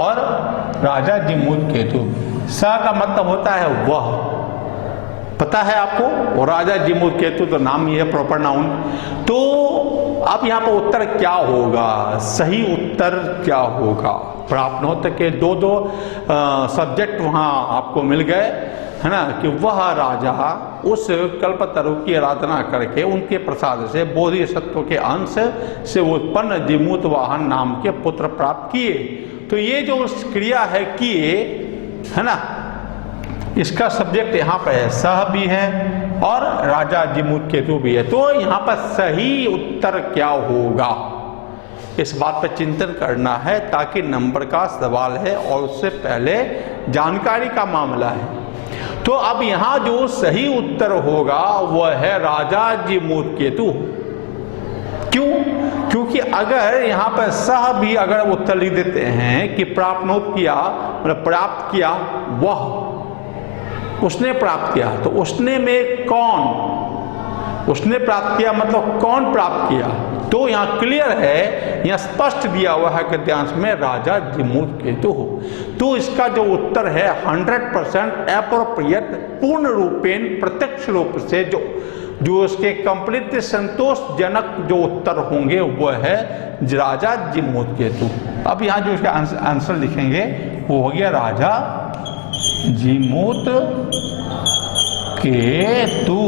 और राजा जिमूत केतु। स का मतलब होता है वह, पता है आपको, वो राजा जिमूत केतु तो नाम ही है, प्रॉपर नाउन। तो अब यहाँ पर उत्तर क्या होगा, सही उत्तर क्या होगा। प्राप्नोत के दो सब्जेक्ट वहाँ आपको मिल गए, है ना, कि वह राजा उस कल्पतरु की आराधना करके उनके प्रसाद से बोधिसत्व के अंश से उत्पन्न जिमूत वाहन नाम के पुत्र प्राप्त किए। तो ये जो क्रिया है किए, है ना, इसका सब्जेक्ट यहाँ पर है, सह भी है और राजा जिमूत केतु भी है। तो यहाँ पर सही उत्तर क्या होगा, इस बात पर चिंतन करना है, ताकि नंबर का सवाल है और उससे पहले जानकारी का मामला है। तो अब यहां जो सही उत्तर होगा वह है राजा जीमूत केतु। क्यों? क्योंकि अगर यहां पर सह भी अगर उत्तर लिख देते हैं कि प्राप्नोत किया, मतलब प्राप्त किया, वह उसने प्राप्त किया, तो उसने में कौन, उसने प्राप्त किया मतलब कौन प्राप्त किया, तो यहाँ क्लियर है, यहाँ स्पष्ट दिया हुआ है गद्यांश में राजा जीमूत केतु हो। तो इसका जो उत्तर है 100% एप्रोप्रिएट, पूर्ण रूपेण प्रत्यक्ष रूप से जो उसके कंप्लीट संतोषजनक जो उत्तर होंगे वह है राजा जीमूत केतु। अब यहाँ जो इसका आंसर लिखेंगे वो हो गया राजा जीमूत केतु।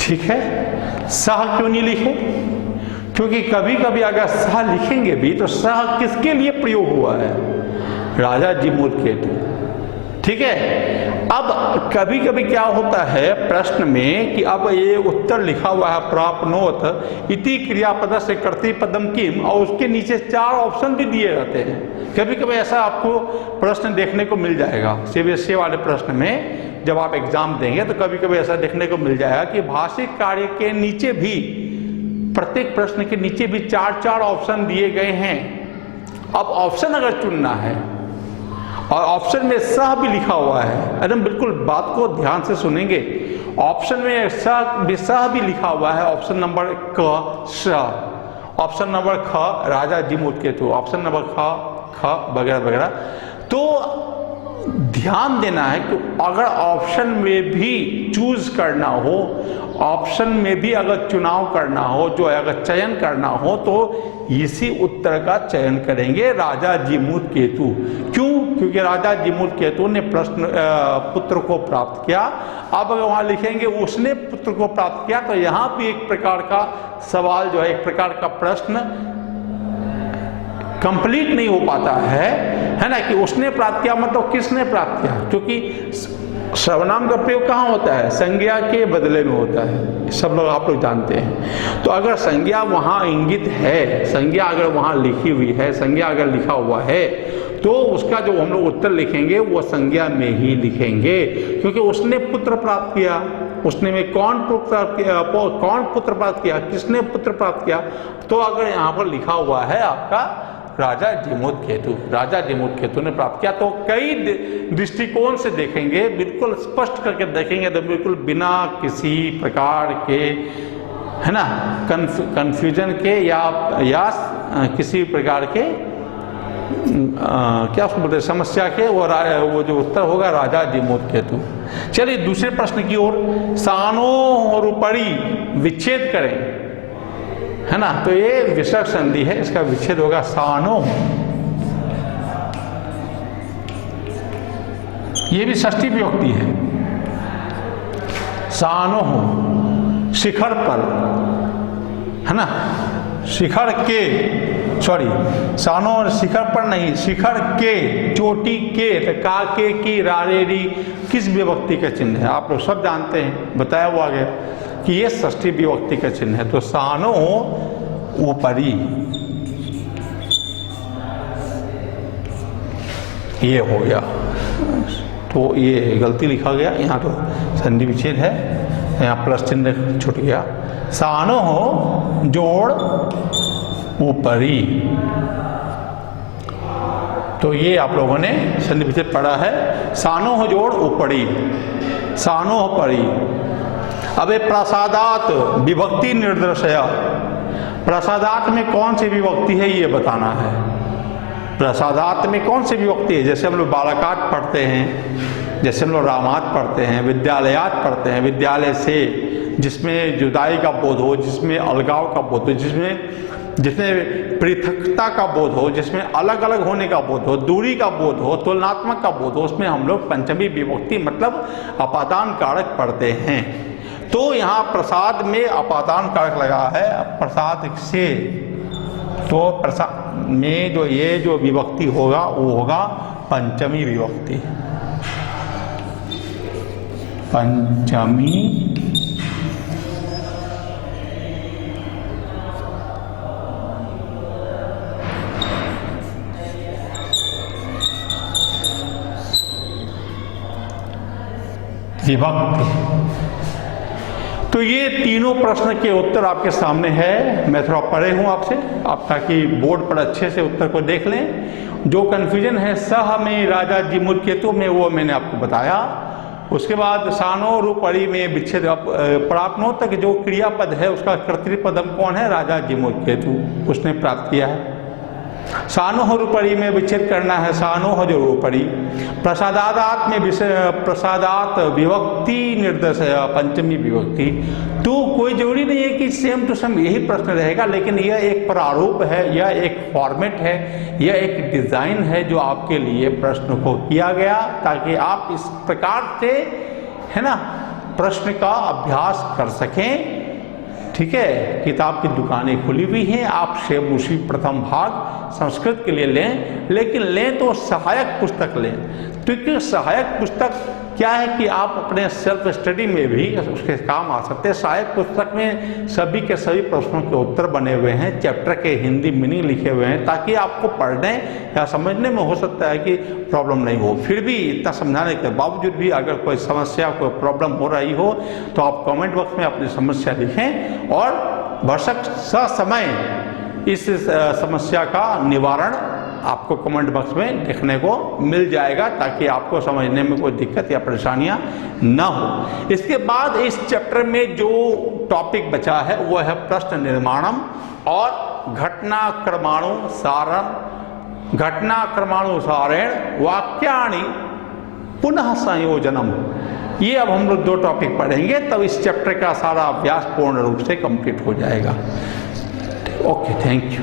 ठीक है, सह क्यों नहीं लिखे? क्योंकि कभी कभी अगर सह लिखेंगे भी तो सह किसके लिए प्रयोग हुआ है? राजा जीमूत केतु। ठीक है, अब कभी कभी क्या होता है प्रश्न में कि अब ये उत्तर लिखा हुआ है प्राप्नोत इति क्रियापद से कर्तृपदम किम, और उसके नीचे 4 ऑप्शन भी दिए रहते हैं। कभी कभी ऐसा आपको प्रश्न देखने को मिल जाएगा सीबीएसई वाले प्रश्न में, जब आप एग्जाम देंगे तो कभी कभी ऐसा देखने को मिल जाएगा कि भाषिक कार्य के नीचे भी, प्रत्येक प्रश्न के नीचे भी 4 ऑप्शन दिए गए हैं। अब ऑप्शन अगर चुनना है और ऑप्शन में सह भी लिखा हुआ है, एकदम बिल्कुल बात को ध्यान से सुनेंगे, ऑप्शन में सह भी लिखा हुआ है, ऑप्शन नंबर क स, ऑप्शन नंबर ख राजा जीमूत केतु, ऑप्शन नंबर ख वगैरह वगैरह, तो ध्यान देना है कि अगर ऑप्शन में भी चूज करना हो, ऑप्शन में भी अगर चुनाव करना हो, जो अगर चयन करना हो, तो इसी उत्तर का चयन करेंगे राजा जीमूत केतु। क्यों? क्योंकि राजा जीमूत केतु ने पुत्र को प्राप्त किया। अब अगर वहां लिखेंगे उसने पुत्र को प्राप्त किया, तो यहां भी एक प्रकार का सवाल जो है, एक प्रकार का प्रश्न कंप्लीट नहीं हो पाता है ना, कि उसने प्राप्त किया मतलब किसने प्राप्त किया। क्योंकि सर्वनाम का प्रयोग कहाँ होता है? संज्ञा के बदले में होता है, सब लोग आप लोग जानते हैं। तो अगर संज्ञा वहाँ इंगित है, संज्ञा अगर वहाँ लिखी हुई है, संज्ञा अगर लिखा हुआ है, तो उसका जो हम लोग उत्तर लिखेंगे वो संज्ञा में ही लिखेंगे। क्योंकि उसने पुत्र प्राप्त किया, उसने में कौन पुत्र प्राप्त किया, किसने पुत्र प्राप्त किया, तो अगर यहाँ पर लिखा हुआ है आपका राजा जीमूत केतु, राजा जीमूत केतु ने प्राप्त किया, तो कई दृष्टिकोण से देखेंगे, बिल्कुल स्पष्ट करके देखेंगे, तो बिल्कुल बिना किसी प्रकार के, है ना, कंफ्यूजन के या किसी प्रकार के क्या उसको बोलते हैं, समस्या के, वो जो उत्तर होगा राजा जीमूत केतु। चलिए दूसरे प्रश्न की ओर, सानो और ऊपरी विच्छेद करें, है ना, तो ये विसर्ग संधि है, इसका विच्छेद होगा सानो। ये भी षष्ठी विभक्ति है। सानो शिखर पर, है ना, शिखर के, सॉरी, सानो और शिखर पर नहीं, शिखर के, चोटी के, तो का के की रारेरी किस विभक्ति का चिन्ह है? आप लोग सब जानते हैं, बताया हुआ गया कि ये षष्ठी विभक्ति का चिन्ह है। तो सानो ऊपरी, ये हो गया, तो ये गलती लिखा गया, यहाँ तो संधि विच्छेद है, यहाँ प्लस चिन्ह छूट गया। सानो हो जोड़ ऊपरी, तो ये आप लोगों ने संधि विच्छेद पढ़ा है। सानो हो जोड़ ऊपरी, सानो हो परी। अब प्रसादात विभक्ति निर्देशय, प्रसादात में कौन सी विभक्ति है ये बताना है। प्रसादात में कौन सी विभक्ति है? जैसे हम लोग बालकात पढ़ते हैं, जैसे हम लोग रामात पढ़ते हैं, विद्यालयात पढ़ते हैं, विद्यालय से, जिसमें जुदाई का बोध हो, जिसमें अलगाव का बोध हो, जिसमें पृथकता का बोध हो, जिसमें अलग अलग होने का बोध हो, दूरी का बोध हो, तुलनात्मक का बोध हो, उसमें हम लोग पंचमी विभक्ति मतलब अपादान कारक पढ़ते हैं। तो यहाँ प्रसाद में अपादान कारक लगा है, प्रसाद से, तो प्रसाद में जो ये जो विभक्ति होगा वो होगा पंचमी विभक्ति, पंचमी विभक्ति। तो ये तीनों प्रश्न के उत्तर आपके सामने है। मैं थोड़ा पढ़े हूं आपसे, आप ताकि बोर्ड पर अच्छे से उत्तर को देख लें। जो कन्फ्यूजन है सह में राजा जिमुर केतु में, वो मैंने आपको बताया। उसके बाद सानो रूपड़ी में विच्छेद, प्राप्नो तक जो क्रियापद है उसका कर्तृपदम कौन है? राजा जिमुर केतु, उसने प्राप्त किया है। सानोह रूपड़ी में विच्छेद करना है, सानोह जो रूपड़ी। प्रसादात में प्रसादात विभक्ति निर्देश है, पंचमी विभक्ति। तो कोई जरूरी नहीं है कि सेम टू सेम यही प्रश्न रहेगा, लेकिन यह एक प्रारूप है, यह एक फॉर्मेट है, यह एक डिजाइन है जो आपके लिए प्रश्न को किया गया, ताकि आप इस प्रकार से, है ना, प्रश्न का अभ्यास कर सकें। ठीक है, किताब की दुकानें खुली हुई हैं, आप सेम उसी प्रथम भाग संस्कृत के लिए लें, लेकिन लें तो सहायक पुस्तक लें। क्योंकि सहायक पुस्तक क्या है कि आप अपने सेल्फ स्टडी में भी उसके काम आ सकते हैं। सहायक पुस्तक में सभी के सभी प्रश्नों के उत्तर बने हुए हैं, चैप्टर के हिंदी मीनिंग लिखे हुए हैं, ताकि आपको पढ़ने या समझने में हो सकता है कि प्रॉब्लम नहीं हो। फिर भी इतना समझाने के बावजूद भी अगर कोई समस्या, कोई प्रॉब्लम हो रही हो तो आप कमेंट बॉक्स में अपनी समस्या लिखें और भरसक ससमय इस समस्या का निवारण आपको कमेंट बॉक्स में देखने को मिल जाएगा, ताकि आपको समझने में कोई दिक्कत या परेशानियां ना हो। इसके बाद इस चैप्टर में जो टॉपिक बचा है वो है प्रश्न निर्माणम और घटनाक्रमानुसारेण वाक्यानि पुनः संयोजनम। ये अब हम लोग 2 टॉपिक पढ़ेंगे, तब इस चैप्टर का सारा अभ्यास पूर्ण रूप से कंप्लीट हो जाएगा। Okay, thank you.